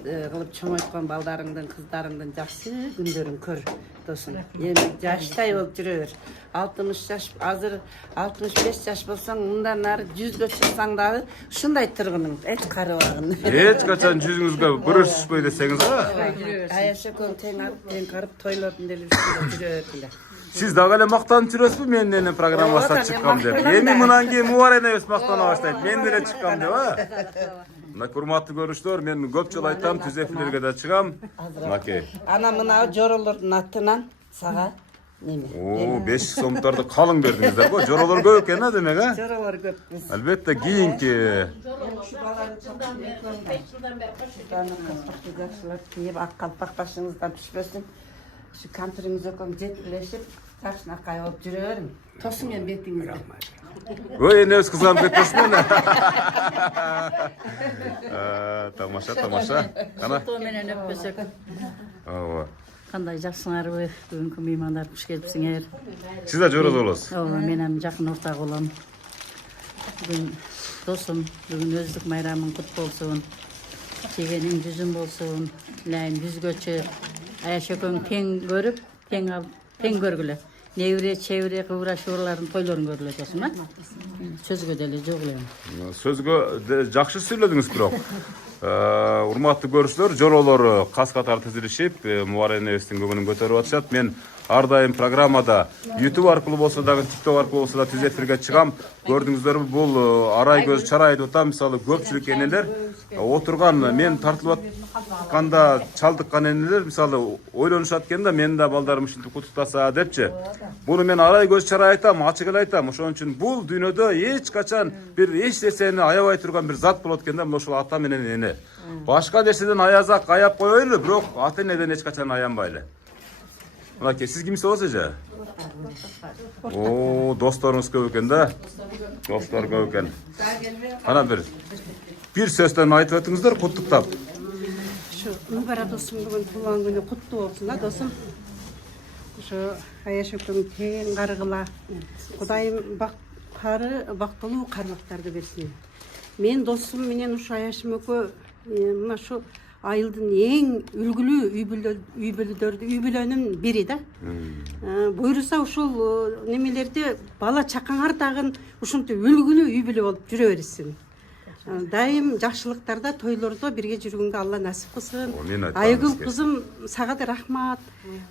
кылып чоңойткон балдарыңдын, кыздарыңдын жакшы күндөрүн көр досум. Эми жаштай болуп жүрө бер. 60 жаш, азыр 65 жаш болсоң, мындан нары 100гө чыксаң дагы ушундай тургунуң, эч карыбагын. Эч качан жүзүңүзгө бүрүш түшпөй десеңиз, Аяш экөөң тең арып, тең карып, тойлордун деле ушундай жүрө бер. Сиз дагы эле мактанып жүрөсүзбү мен энем программасына чыккам деп? Эми мындан кийин Мубара энебиз мактана баштайт. Мен деле чыккам деп, Мына урматтуу көрүүчүлөр, мен көп жолу айтам, түз эфирлерге да чыгам. Мынакей. Анан мына жоролордун атынан сага неме? О, 5 сомдарды калың бердиңиздер го. Жоролор көп экен, демек, Жоролор көппүз. Албетте кийинки. Ак калпак башыңыздан түшпөсүн. Şu kampirimiz okun jetleşip taşnakay olup жүрөөрүң. Тосум мен бетиңизди. Ой, энебиз кызганып кетпесин эне. Тамаша. Кана. Фото менен өппөсөк. Ооба. Кандай жаксыңарбы? Бүгүнкү меймандар куш келипсиңер. Сиз да жорол болосуз. Ооба, мен эми жакын ортак болом. Бүгүн досум, бүгүн өздүк майрамың кут болсун. жегениң жүзүң болсун. Илайым жүзгө чык. Аяш экөөң тең көрүп, тең алып, тең көргүлө. Небире, чебире, кыбыра, шыбырлардын тойлорун көргүлө досум, а? Сөзгө деле жок элем. Сөзгө жакшы сүйлөдүңүз бирок. Урматтуу көрүүчүлөр, жоролор кас катар тизилишип, Мубара энебиздин көңүлүн көтөрүп атышат. Мен ар дайым программада YouTube аркылуу болсо дагы, TikTok аркылуу болсо да түз эфирге чыгам. Көрдүңүздөрбү, бул арай көз чарай деп атам. Мисалы көпчүлүк энелер отурган, мен тартылып атканда чалдыккан энелер мисалы ойлонушат экен да, мен да балдарым ушинтип кутуктаса депчи. Буну мен арай көз чарай айтам, ачык эле айтам. Ошон үчүн бул дүйнөдө эч качан бир эч нерсени аябай турган бир зат болот экен да, мына ошол ата менен эне. Башка нерседен аязак аяп коелу, бирок ата энеден эч качан аянбайлы. Мынакей, сиз кимсиз болосуз эже? О, досторуңуз көп экен да. Достор көп экен. Кана бир сөздөн айтып өтүңүздөр куттуктап. Şu Mubara dostum bugün tuğan günü kutlu olsun ha dostum. Şu Ayaş öküm teң kargıla. Kudayım baktolu karmaktardı versin. Men dostum menen şu Ayaşım ökü mına şu айылдын эң үлгүлүү үйбүлөнүн бири да. Буйруса ушул немелерде бала чакаңар дагы ушунтип үлгүлүү үйбүлө болуп жүрө берсин. Дайым жакшылыктарда, тойлордо бирге жүргөнгө Алла насип кылсын. Айгүл кызым, сага да рахмат.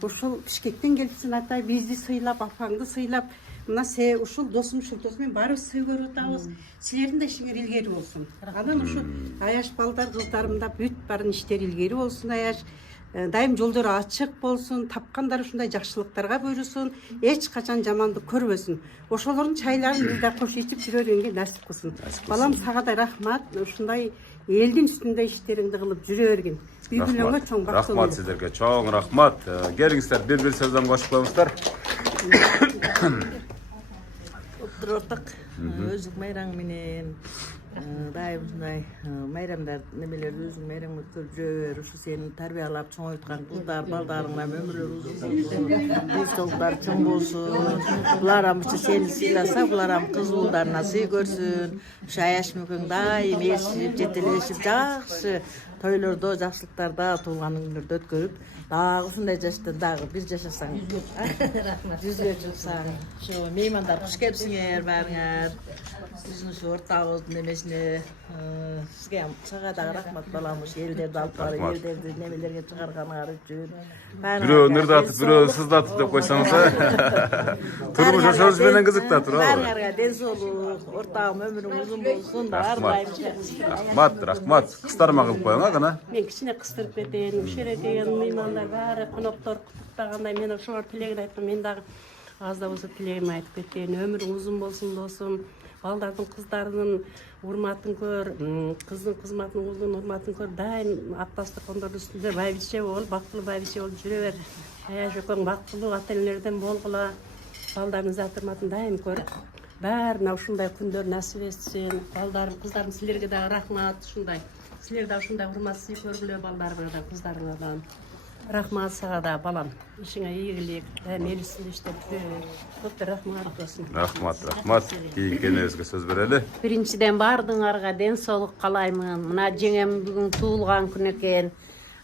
Ушул Бишкектен келипсиң атай, бизди сыйлап, апаңды сыйлап, мына ушул досум Шултосмен баарыбыз сый көрүп атабыз. Силердин да ишиңер илгери болсун. Анан ушу Аяш балдар, кыздарым да бүт барын иштери илгери болсун Аяш. Дайым жолдору ачык болсун, тапкандар ушундай жакшылыктарга буйрусун, эч качан жамандык көрбөсүн. Ошолордун чайларын биз да кош ичип жүрөргөнгө насип кылсын. Балам, сага да рахмат. Ушундай элдин үстүндө иштериңди кылып жүрө бергин. Үйгүлөнгө чоң бактылуу. Рахмат сиздерге, чоң рахмат. Келиңиздер, бир сөздөн кошуп коюңуздар. Ортак өзүк майраң менен дайым ушундай майрамдар немелер өзүң майраң өткөрүп жүрө бер. Ушу сени тарбиялап чоңойткан кыздар, балдарыңар өмүрлөрү узун болсун, денсаулыктары чоң болсун. Буларам ушу сени сыйласа, буларам кыз уулдарына сый көрсүн. Ушу Аяш мөкөң дайым ээрчип, жетелешип, жакшы тойлордо, жакшылыктарда, туулган күндөрдө өткөрүп, дагы ушундай жаштан дагы бир жашасаң, жүзгө чыксаң, ошо меймандар куш келипсиңер баарыңар. Биздин ушу ортабыздын немесине сизге сага дагы рахмат балам, ушу элдерди алып барып, элдерди немелерге чыгарганыңар үчүн. Бирөө нырдатып, бирөө сыздатып деп койсоңуз, турмуш ошоңуз менен кызыкта туурабы? Баарыңарга денсаулык, ортагым өмүрүң узун болсун, ар дайым. Рахмат, рахмат. Кыздарыма кылып коюң, а кана? Мен кичине кыстырып кетейин. Ушере деген меймандар баары коноктор куттуктагандай мен ошолор тилегин айттым. Мен дагы аз да болсо тилегимди айтып кетейин. Өмүрүң узун болсун досум. Балдардын, кыздардын урматын көр, кыздын кызматын, уулдун урматын көр. Дайым аттастыркондордун үстүндө байбиче болуп, бактылуу байбиче болуп жүрө бер. Аяш экөөң бактылуу ата-энелерден болгула. Балдардын затырматын дайым көрүп, баарына ушундай күндөр насип этсин. Балдарым, кыздарым, силерге дагы рахмат. Ушундай силер да ушундай урмат сый көргүлө балдарыңар да, кыздарыңар да. Рахмат сага да балам. Ишиңе ийгилик, эл үстүндө иштеп жүрө. Көп рахмат досум. Рахмат, рахмат. Кийинкенебизге сөз берели. Биринчиден баардыгыңарга ден соолук каалаймын. Мына жеңем бүгүн туулган күн экен.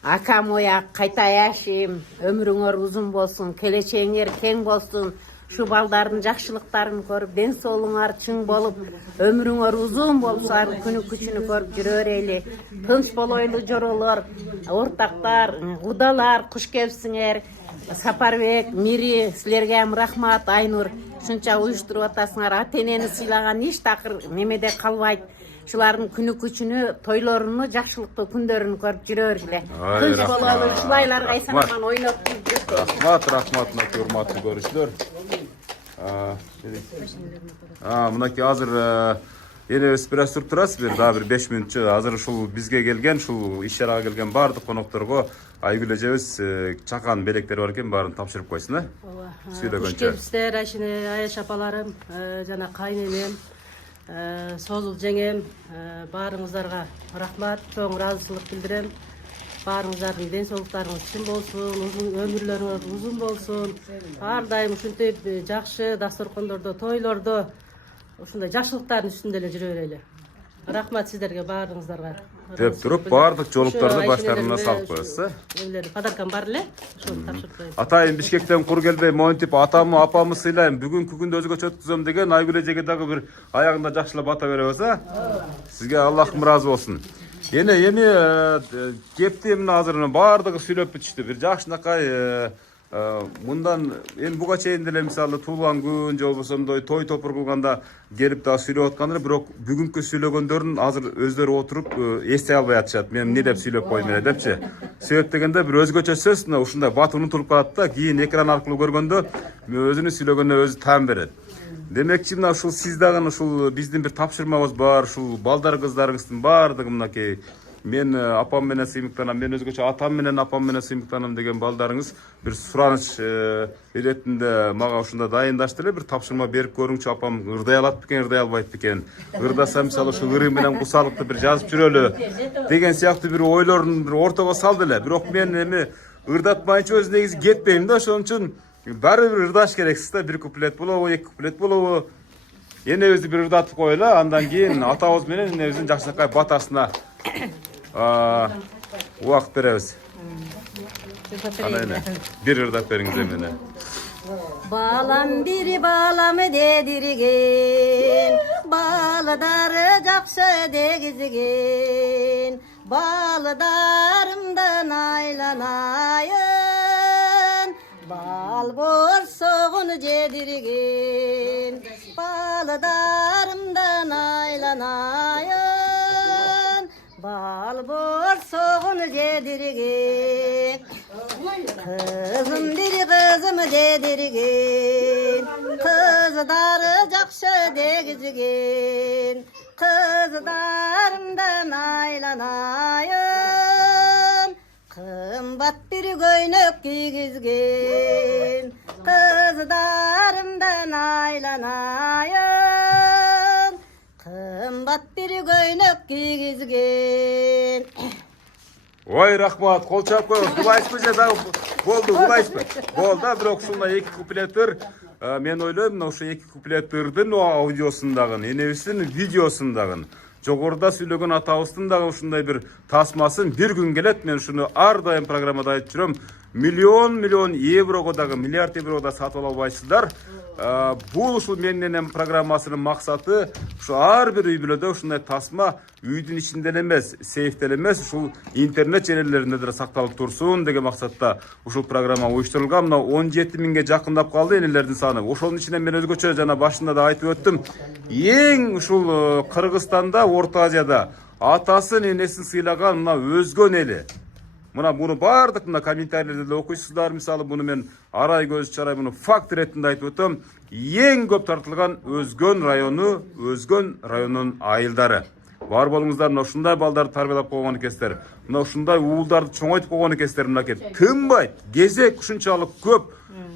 Акам ояк, кайта Аяшым, өмүрүңөр узун болсун, келечегиңер кең болсун. Şu baldardın жақшылықтарын көріп, ден соолуңар чың болып, өмүрүңөр узун болсун, күнү күчүнү көрүп жүрө берели. Тынч болойлу жоролор, ортактар, кудалар, куш келипсиңер. Сапарбек, Мири, силерге рахмат, Айнур. Ушунча уюштуруп атасыңар. Ата-энени сыйлаган иш такыр немеде калбайт. Шулардын күнү күчүнү, тойлоруну, жакшылыктуу күндөрүн көрүп жүрө бергиле. Тынч бололу, ушулайлар кайсанаман ойноп жүрсүң. Рахмат, рахмат, мынакей урматтуу көрүүчүлөр. Мынакей азыр энебиз бир аз туруп турасыз, дагы бир 5 мүнөтчө. Азыр ушул бизге келген, ушул иш чарага келген баардык конокторго Айгүл эжебиз чакан белектери бар экен, баарын тапшырып койсун, Сүйлөгөнчө. Куш келипсиздер, Аяш апаларым, жана кайненем, Созул жеңем, баарыңыздарга рахмат, чоң ыраазычылык билдирем. Баарыңыздардын ден соолуктарыңыз чың болсун, өмүрлөрүңүз узун болсун. Ар дайым ушинтип жакшы дасторкондордо, тойлордо ушундай жакшылыктардын үстүндө эле жүрө берели. Рахмат сіздерге баарыңыздарга. деп туруп баардык жолуктарды баштарына салып коесуз. Подаркам бар эле. Ошону тапшырып коеюн. Атайын Бишкектен кур келбей, монтип атамы, апамы сыйлайм. Бүгүнкү күндү өзгөчө өткүзөм деген Айгүл эжеге дагы бир аягында жакшылап бата беребиз, а? Сизге Аллахым ыраазы болсун. Эми кепти мына азыр баардыгы сүйлөп бүтүштү. Бир жакшынакай мындан эми буга чейин деле мисалы туулган күн же болбосо мындай той топур кылганда келип дагы сүйлөп аткандар, бирок бүгүнкү сүйлөгөндөрүн азыр өздөрү отуруп эстей албай атышат. Мен эмне деп сүйлөп койдум эле депчи. Себеп дегенде бир өзгөчө сөз ушундай бат унутулуп калат да, кийин экран аркылуу көргөндө өзүнүн сүйлөгөнүнө өзү таан берет. Демекчи мына ушул сиз дагы ушул биздин бир тапшырмабыз бар, ушул балдар кыздарыңыздын баардыгы мынакей мен апам менен сыймыктанам, мен өзгөчө атам менен апам менен сыймыктанам деген балдарыңыз бир сураныч иретинде мага ушунда дайындашты эле, бир тапшырма берип көрүңчү, апам ырдай алат бекен, ырдай албайт бекен. Ырдаса мисалы ушу ыры менен кусалыкты бир жазып жүрөлү деген сыяктуу бир ойлорун бир ортого салды эле. Бирок мен эми ырдатмайынча өзү негизи кетпейм да, ошон үчүн баары бир ырдаш керексиз да, бир куплет болобу, эки куплет болобу. Энебизди бир ырдатып коелу, андан кийин атабыз менен энебиздин жакшынакай батасына убакыт беребиз. Бир ырдап бериңиз эмне. Балам бири балам дедирген, балдары жакшы дегизген, балдарымдан айланайын, бал борсогун жедирген, балдарымдан айланайын, bal borsoğunu yedirgin, kızım bir kızım yedirgin, kızları jakşı degizgin, kızlarımdan aylanayın, kımbat bir göynök giygizgin, kızlarımdan aylanayın, kımbat bir göynök giygizgin. Ой, рахмат, кол чап коебуз. Булайсызбы же дагы болду, булайсызбы? Болду, бирок ушундай эки куплеттер, мен ойлойм, мына ушул эки куплеттердин аудиосундагы, энебиздин видеосундагы, жогоруда сүйлөгөн атабыздын дагы ушундай бир тасмасын бир күн келет, мен ушуну ар дайым программада айтып жүрөм. Миллион еврого дагы, миллиард еврого да сатып ала албайсыздар. Бул ушул менен программасынын максаты ушу ар бир үй бүлөдө ушундай тасма үйдүн ичинде эле эмес, сейфте эле эмес, ушул интернет желелеринде да сакталып турсун деген максатта ушул программа уюштурулган. Мына 17 миңге жакындап калды энелердин саны. Ошонун ичинен мен өзгөчө жана башында да айтып өттүм. Эң ушул Кыргызстанда, Орто Азияда атасын, энесин сыйлаган мына өзгөн эли. Мына буну бардык мына комментарийлерде да окуйсуздар. Мисалы буну мен арай көз чарай буну факт иретинде айтып өтөм. Эң көп тартылган Өзгөн району, Өзгөн районунун айылдары. Бар болуңуздар, мына ушундай балдарды тарбиялап койгон экенсиздер. Мына ушундай уулдарды чоңойтуп койгон экенсиздер. Мынакей тынбайт, кезек ушунчалык көп.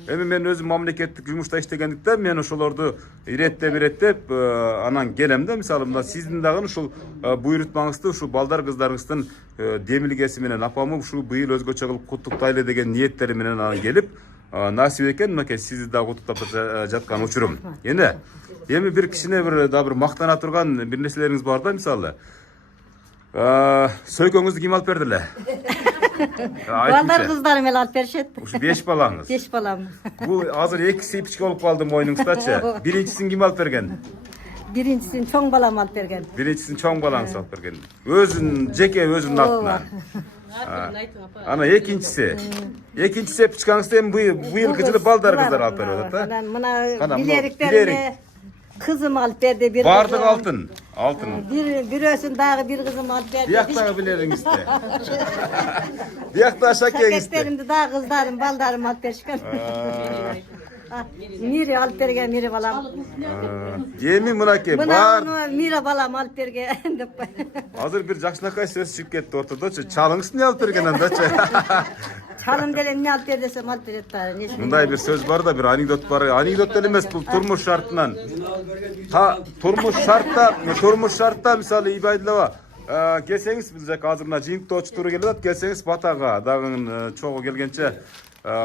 Эми мен өзүм мамлекеттик жумушта иштегендиктен мен ошолорду иреттеп анан келем да. Мисалы мына сиздин дагы ушул буйрутмаңызды ушул балдар кыздарыңыздын демилгеси менен апамы ушул быйыл өзгөчө кылып куттуктайлы деген ниеттери менен анан келип насип экен мынакей сизди дагы куттуктап жаткан учурум. Эми бир кичине бир мактана турган бир нерселериңиз бар да. Мисалы сөйкөңүздү ким алып берди эле? Балдар кыздарым эле алып беришет. Ушу 5 балаңыз. 5 балам. Бул азыр экиси ипичке болуп калды мойнуңуздачы. Биринчисин ким алып берген? Биринчисин чоң балам алып берген. Биринчисин чоң балаңыз алып берген. Өзүн жеке өзүнүн атынан. Ана экинчиси ипичкаңызды эми быйылкы жылы балдар кыздар алып берип атат да. Анан мына билериктерине kızım alıp verdi bir Bardık altın. Birösün dağı bir kızım alıp verdi. Diyaktağı bileringizde. Diyaktağı şakengizde. Şaketlerimde dağ kızlarım, baldarım alıp verişken. Miri alıp vergen, miri balam. Yemi mınake bar. Buna miri balam alıp vergen. Hazır bir jakşınakay söz çıkıp ketti ortada. Çalыңыз ne alıp vergen andaçı? Çalım delen ne alıp ver desem alıp veret. Мындай bir söz var da bir anekdot var. Anekdot delemez bu turmuş şartından. Turmuş şartta misali İbaydılava. Gelseniz bilecek hazırına jiyinтиктүү очу туру келип атат. Gelseniz Батага дагы чогуу келгенче.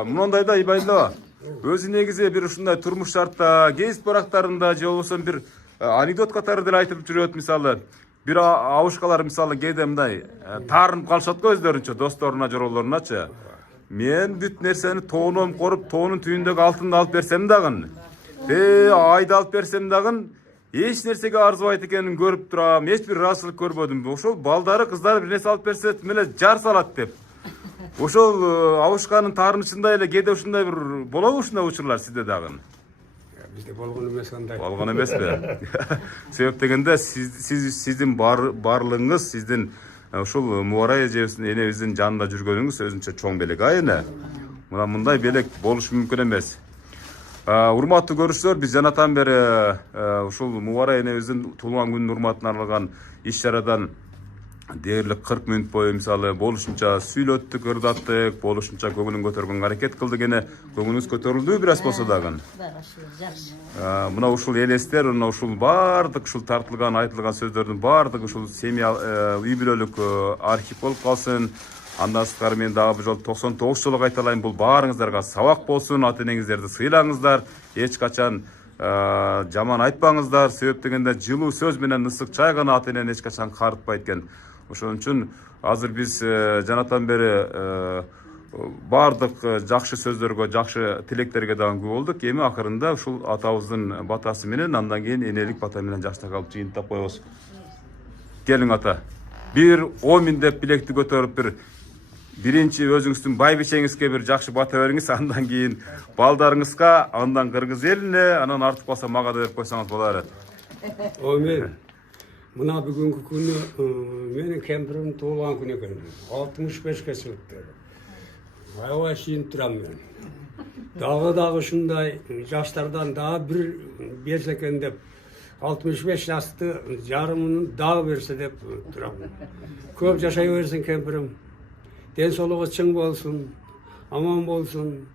Мындай да İbaydılava. Өзү негизи бир ушундай турмуш шартта, гейз барактарында же болбосо бир анекдот катары деле айтып жүрөт. Мисалы бир абышкалар мисалы кээде мындай таарынып калышат го өздөрүнчө досторуна жоролоруначы. Мен бүт нерсени тоонум коруп, тоонун түбүндөгү алтынды алып берсем дагы, айды алып берсем дагы эч нерсеге арзыбайт экенин көрүп турам, эч бир ыраазычылык көрбөдүм. Ошол балдары, кыздары бир нерсе алып берсе, эле жар салат деп. Ошол абышканын таарынычында эле кээде ушундай бир болобу ушундай учурлар сизде дагы? Бизде болгон эмес андай. Болгон эмеспи? Себеп дегенде сиздин барлыгыңыз, сиздин ушул Мубарай эжебиздин, энебиздин жанында жүргөнүңүз өзүнчө чоң белек эне. Мына мындай белек болушу мүмкүн эмес. Урматтуу көрүүчүлөр, биз жанатан бери ушул Мубарай энебиздин туулган күнүнүн урматына арналган иш-чарадан дээрлик 40 мүнөт бою мисалы болушунча сүйлөттүк, ырдаттык, болушунча көңүлүн көтөргөнгө аракет кылдык эне. Көңүлүңүз көтөрүлдүбү бир аз болсо дагы? Мына ушул элестер, мына ушул баардык ушул тартылган, айтылган сөздөрдүн баардыгы ушул семья үй бүлөлүк архив болуп калсын. Андан сырткары мен дагы бул жолу 99 жолу кайталайм, бул баарыңыздарга сабак болсун. Ата-энеңиздерди сыйлаңыздар, эч качан жаман айтпаңыздар. Себеп дегенде жылуу сөз менен ысык чай гана ата-энени эч качан карытпайт экен. Ошон үчүн азыр биз жанатан бери баардык жакшы сөздөргө, жакшы тилектерге дагы күбө болдук. Эми акырында ушул атабыздын батасы менен, андан кийин энелик бата менен жаштак алып жыйынтап коебуз. Келиң ата. Бир 10 миң деп билекти көтөрүп биринчи өзүңүздүн байбичеңизге бир жакшы бата бериңиз, андан кийин балдарыңызга, андан кыргыз элине, анан артып калса мага да берип койсоңуз болор. Омен. Мына бүгүнкү күнү менин кемпиримдин туулган күнү экен. 65ке чыгыптыр. Аябай шийинип турам мен. Дагы ушундай жаштардан дагы бир берсе экен деп 65 жашты жарымын дагы берсе деп турам. Көп жашай берсин кемпирим. Ден соолугу чың болсун, аман болсун.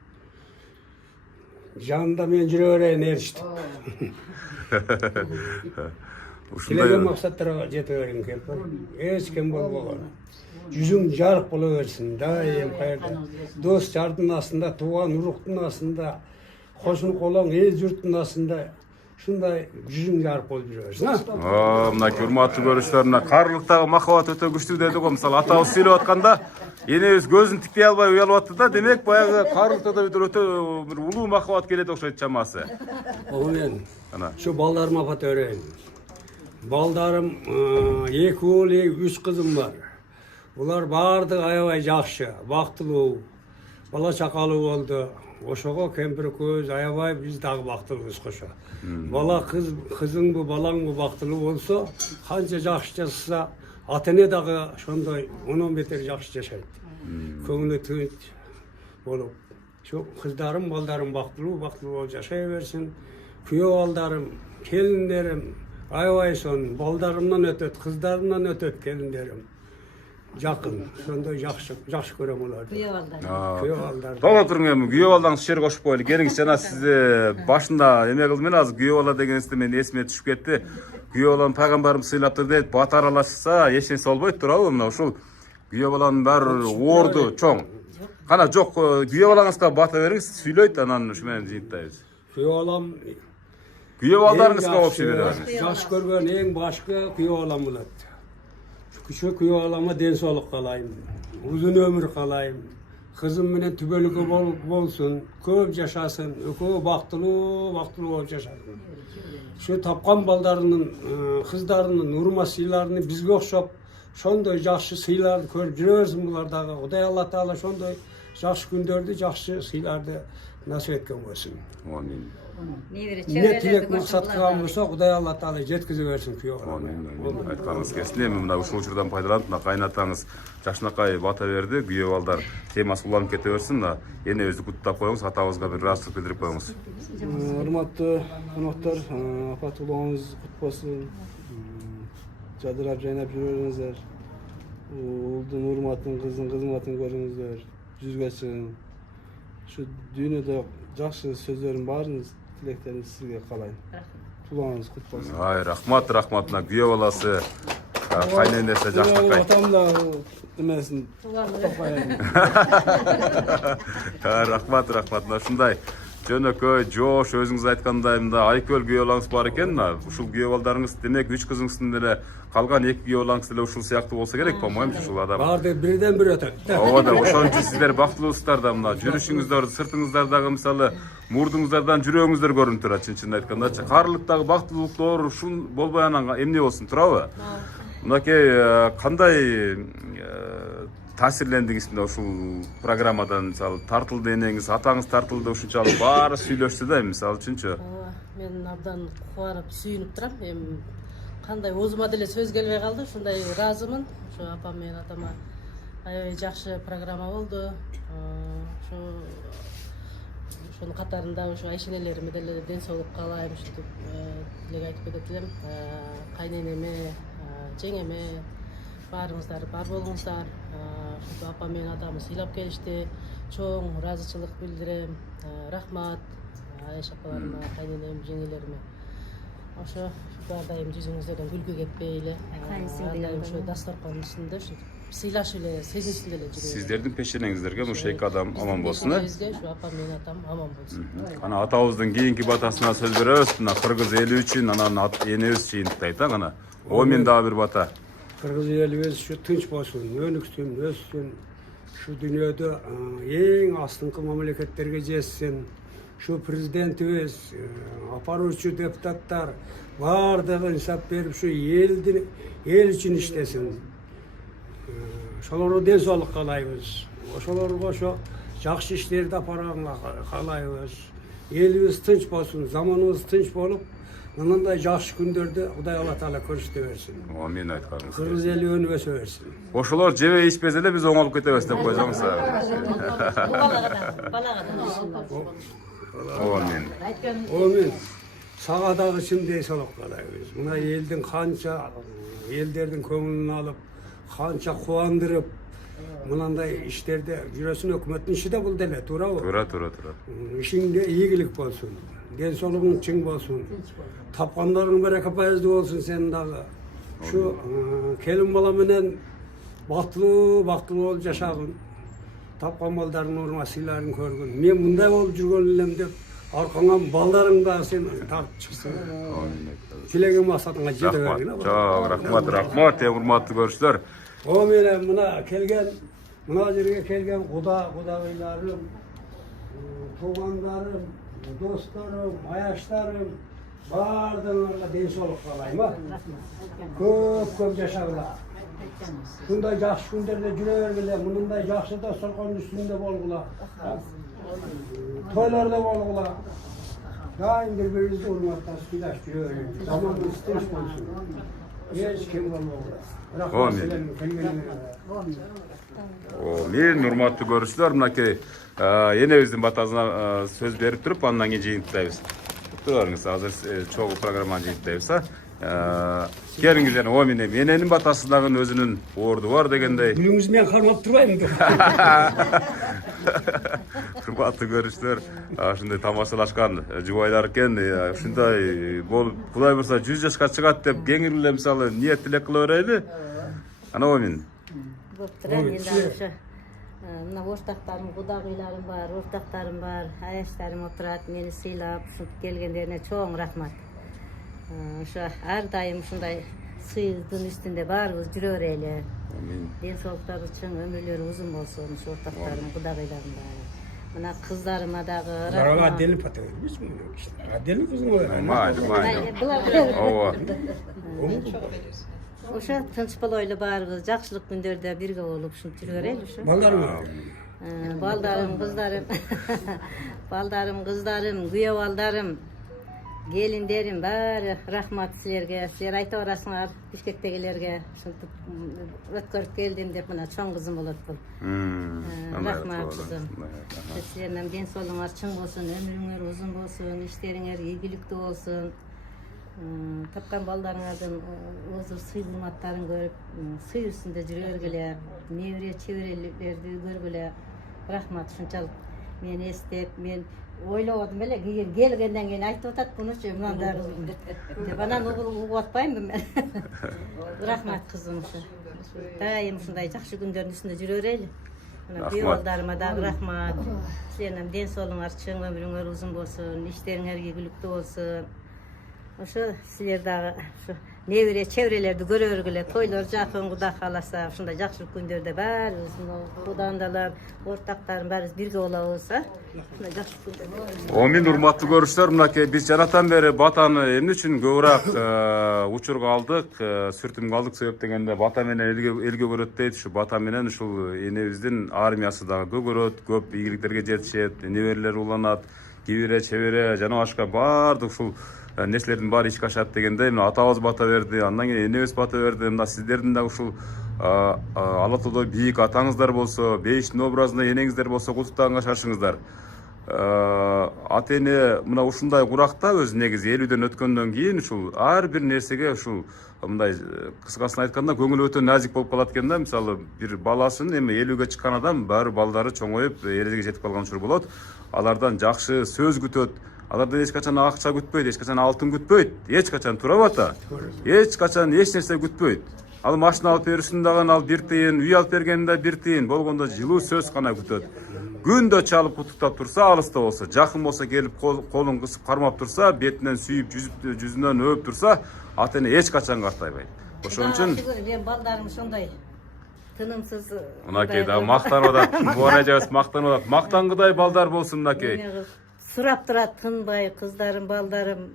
Жанында мен жүрө берейин эрчитип. Тилеген максаттарга жете бериң кемпир. Эч ким болбогон. Жүзүң жарык боло берсин. Дайым кайерде. Дос жардын астында, тууган уруктун астында, кошун колоң эл журттун астында ушундай жүзүң жарык болуп жүрө берсин. Мынакей урматтуу көрүүчүлөр, мына карылыктагы махабат өтө күчтүү деди го. Мисалы атабыз сүйлөп атканда энебиз көзүн тикпей албай уялып атты да, демек баягы карылыкта да өтө бир улуу махабат келет окшойт чамасы. Мен şu baldarıma bata öğrenin. Baldarım 2 oğul, 3 kızım var. Ular bardı ayabay jakşı, baktılуу, bala çakalı oldu. Oşoğo kempir köz ayabay biz dagı baktılыбыз koşa. Bala kızın bu, balan bu baktılуу olsa, kanca jakşı jasasa, atene dagı şonday 10 beter jakşı jaşayt. Köngülü tınç bolup. Şu kızlarım, baldarım baktılуу jaşay bersin. Kuyov baldarım, kelinlerim, ayvayson, baldarımdan ötöt, kızlarımdan ötöt kelinlerim. Jakın, sonda jakşı körem olardı. Kuyov baldarım. Toga turuң эми, күйөө балдаңыз шер кошуп коелу. Келиңиз, жана сизди башында эме кылдым мен азыр күйөө бала дегенизде мен эсиме түшүп кетти. Күйөө баланы пайгамбарым сыйлаптыр дейт, бат аралашса эч нерсе болбойт туурабы? Мына ушул күйөө баланын баары орду чоң. Кана жок, күйөө балаңызга бата бериңиз, сүйлөйт, анан ушу менен жыйынтайбыз. Kuyov balam Kuyov balдарыңызга вообще беребиз. Жакшы көргөн эң башкы kuyov balam болот. Şu kuyov balama den sooluk kalayım, uzun ömür kalayım. Kızım menен tübölükü bolsun, köp yaşasın, köp baktılуу bolup yaşasın. Şu tapkan baldarının, kızlarının urma sıylarını bizge okşop, şondoy jakşı sıylardı körüp жүрө берсин bulardagı. Kuday Allah Taala şondoy jakşı gündörдү, jakşı sıylardı nasip etken bolsun. Amin. Ne tilek maksat kılan bolsa Kuday Allah Taala жеткизе берсин kuyov balama. Amin. Айтканыңыз келсин. Эми мына ушул учурдан пайдаланып, мына кайнатаңыз жакшынакай бата берди. Күйөө балдар темасы уланып кете берсин. Энебизди куттап коюңуз, атабызга бир ыраазычылык билдирип коюңуз. Урматтуу коноктор, апа туулугуңуз кут болсун. Жадырап жайнап жүрөңүздөр. Улдун урматын, кыздын кызматын көрүңүздөр. Жүзгө чыгың. Şu дүйнөдө жакшы сөздөрдүн баарын тилектеримди сизге каалайм. Туулугуңуз кут болсун. Ай, рахмат. Мына күйөө баласы кайненесе жакшынакай. Атамда эмесин таппайм. Рахмат. Мына ушундай жөнөкөй жоош өзүңүз айткандай мында айкөл күйөө балаңыз бар экен да. Ушул күйөө балдарыңыз демек 3 кызыңыздын деле калган 2 күйөө балаңыз деле ушул сыяктуу болсо керек, по-моему, ушул адам. Барды бирден бир өтөт да. Ооба да, ошон үчүн сиздер бактылуусуздар да, мына жүрүшүңүздөр, сыртыңыздардагы мисалы мурдуңуздардан жүрөгүңүздөр көрүнүп турат, чын айткандачы. Карылыктагы бактылуулуктор ушун болбой анан эмне болсун, туурабы? Мынакей кандай таасирлендиңиз мына ушул программадан, мисалы тартылды энеңиз, атаңыз тартылды, ушунчалык баары сүйлөштү да, мисалы үчүнчү. Мен абдан кубанып, сүйүнүп турам. Эми кандай оозума деле сөз келбей калды, ушундай ыраазымын. Ошо апам менен атама аябай жакшы программа болду. Ошонун катарында ушу айшенелериме деле ден соолук каалайм, ушинтип тилек айтып кетет элем. Кайненеме, жеңеме баарыңыздар бар болуңуздар. Ушинтип апам менен атамы сыйлап келишти. Чоң ыраазычылык билдирем. Рахмат Айша апаларыма, кайненем, жеңелериме. Ошо ар дайым жүзүңүздөрдөн күлкү кетпей эле, ар дайым ошо дасторкондун үстүндө ушинтип сыйлашып эле, сезинчү эле жүрөбүз. Сиздердин пешенеңиздерге ушул эки адам аман болсун, э? Ушу апам менен атам аман болсун. Ана атабыздын кийинки батасына сөз беребиз. Мына кыргыз эли үчүн, анан энебиз жыйынтыктайт, ана. Омин дагы бир бата. Кыргыз элибиз ушу тынч болсун, өнүксүн, өссүн. Şu dünyada en aslınкы mamleketlerge жетсин. Şu prezidentimiz, aparucu deputatlar bardыгы insap berip şu el için işlesin. Şolara den sooluk kaalayбыз. Oşolarga şu jakşı işlerdi aparanга kaalayбыз. Elimiz tınç bolsun, zamanımız tınç bolup, mындай жакшы күндөрдө Кудай Алла Таала көрсөтө берсин. Амин айтканыңыз. Кыргыз эли өнүгөсө берсин. Ошолор жебей ичпесе эле биз оңолуп кетебиз деп койсоңуз. Амин. Амин. Сага дагы чындей солок каалайбыз. Мына элдин канча элдердин көңүлүн алып, канча кубандырып, мынандай иштерде жүрөсүн өкмөттүн иши да бул деле, туурабы? Туура. Ишиңде ийгилик болсун. Den soğluğun çın olsun. Tapkanların bereket payızlı olsun senin dağı. Şu kelin balamenen baktlı ol yaşağın. Tapkan baldarın urmasıyların körgün. Men bunday olup жүргөнүм деп аркаңан балдарың да сен тартып чыксын. Тилегим максатыңа жете бергин. Рахмат, урматтуу көрүүчүлөр. O менен мына келген, мына жерге келген кудагыйларым, тугандарым, dostlarım, ayaşlarım, bardığlarla den sooluk kaalayм. Көп жашагыла. Şunday жақсы күндерде жүрө бергиле, мындай жақсы дасторкондун үстүндө болгула. Тойлордо болгула. Дайым бири-бирибизди урматтап, сыйлаш жүрө бергиле. Заманыбыз тынч болсун. Эч ким болбогула. Рахмат силерге келгениңерге. Мен урматтуу көрүүчүлөр, мынакей энебиздин батасына сөз берип туруп, андан кийин жыйынтыктайбыз. Туруңуз, азыр чогуу программаны жыйынтыктайбыз. Келиңиздер, менин батасынын өзүнүн орду бар дегендей. Гүлүңүз менен кармап турбайм деп. Урматтуу көрүүчүлөр, ушундай тамашалашкан жубайлар экен. Ушундай болуп, Кудай буйрса 100 жашка чыгат деп кеңири эле мисалы ниет тилек кыла берели. Ана Омин. Боптура, енді аушы. Мына ортақтарым, кудагыйларым бар, ортақтарым бар, аяштарым отурат, мени сыйлап, келгендерине чоң рахмат. Ошо ар дайым ушундай сыйдын үстүндө баарыбыз жүрө берели. Ден соолуктары чың, өмүрлөрү узун болсун, ушу ортактарым, кудагыйларым бар. Мына кыздарыма дагы рахмат. Отдельно потом. Отдельно кызым бар. Ооба. Ошо тынч болойлу баарыбыз жакшылык күндөрдө бирге болуп ушинтип жүрө берели ушу. Балдарым, кыздарым, күйөө балдарым, келиндерим баары рахмат силерге. Силер айта барасыңар Бишкектегилерге, ушинтип өткөрүп келдим деп, мына чоң кызым болот бул. Рахмат кызым. Силердин ден соолугуңар чың болсун, өмүрүңөр узун болсун, иштериңер ийгиликтүү болсун. Тапкан балдарыңардын озур сый-урматтарын көрүп, сый үстүндө жүрө бергиле, небере чеберелерди көргүлө. Рахмат ушунчалык мени эстеп, мен ойлободум эле, келгенден кийин айтып атат бунучу мындай деп анан угуп атпаймынбы мен. Рахмат кызым ушу. Дайым ушундай жакшы күндөрдүн үстүндө жүрө берели. Büyük baldarıma da rahmat. Sizlerin den soğluğunuz çığın ömrüңөр uzun bolsun, işleriňerge gülükli bolsun. Oşo sizler dagı şu nevire çevrelerde görörgüle toylar jakyn Kuda kalasa uşunda jakşylyk günderde bar Kudandalar ortaklarım bari birge ola bolsa uşunda jakşylyk günler. Amin urmatly görüşler. Mınake biz janatan beri Batany emne üçin köbürak uçurga aldık, sürtümge aldık sebep degende Bata menen elge göröt deyt. Şu Bata menen uşul enebиздин armиясы dagы көрөt, көп ийгиликтерге жетишет, неберелер уланат, кибире, чебере жана башка бардык ушул нерселердин баары ишке ашат дегенде мына атабыз бата берди, андан кийин энебиз бата берди. Мына сиздердин да ушул ала тоодо бийик атаңыздар болсо, бейиштин образында энеңиздер болсо куттуктаганга шашыңыздар. Ата эне мына ушундай куракта өзү негизи 50дөн өткөндөн кийин ушул ар бир нерсеге ушул мындай кыскасын айтканда көңүл өтө назик болуп калат экен да. Мисалы бир баласын эми 50ге чыккан адам баары балдары чоңоюп эрежеге жетип калган учур болот. Алардан жакшы сөз күтөт. Алардан эч качан акча күтпөйт, эч качан алтын күтпөйт, эч качан турабы ата? Эч качан эч нерсе күтпөйт. Ал машина алып беришин дагы ал 1 тыйын, үй алып бергенде 1 тыйын, болгондо жылуу сөз гана күтөт. Күндө чалып куттуктап турса, алыста болсо, жакын болсо келип колун кысып кармап турса, бетинен сүйүп, жүзүнөн өп турса, ата эне эч качан картайбайт. Ошон үчүн мен балдарым ошондой тынымсыз мынакей да мактанып атат. Буга ажабыз мактанып атат. Мактангыдай балдар болсун мынакей. сурап турат, тынбай кыздарым, балдарым.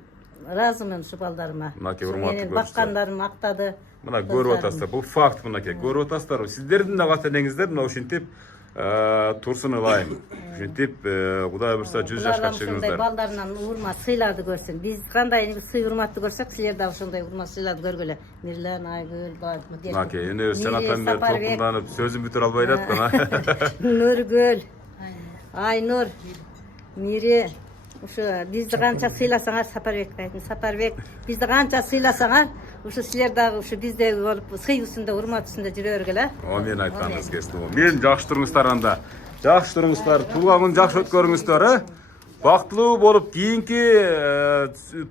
Ыраазымын ушу балдарыма. Мынакей урматтуу көрүштөр. Баккандарым мактады. Мына көрүп атасыздар, бул факт мынакей. Көрүп атасыздар. Сиздердин да ата энеңиздер мына ушинтип турсун ылайым. Ушинтип Кудай буйрса 100 жашка чыгыңыздар. Балдарынан урмат сыйларды көрсүн. Биз кандай сый урматты көрсөк, силер да ошондой урмат сыйларды көргүлө. Мирлен, Айгүл, Мынакей эне санатан бери толкунданып сөзүн бүтүрө албай жаткан. Нургүл, Айнур, Мире, ушу бизди канча сыйласаңар, Сапарбек айтын, Сапарбек, бизди канча сыйласаңар, ушу силер дагы ушу биздеги болуп сый үстүндө, урмат үстүндө жүрө бергиле. Мен айтканыңыз келди. Мен жакшы туруңуздар анда. Жакшы туруңуздар, туулган жакшы өткөрүңүздөр, бактылуу болуп, кийинки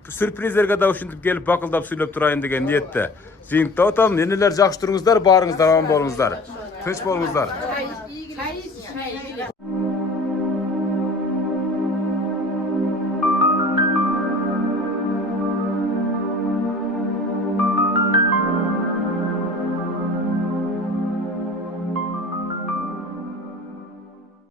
сюрприздерге да ушинтип келип бакылдап сүйлөп турайын деген ниетте. Жыйынтап атам, энелер жакшы туруңуздар, баарыңыздар аман болуңуздар. Тынч болуңуздар.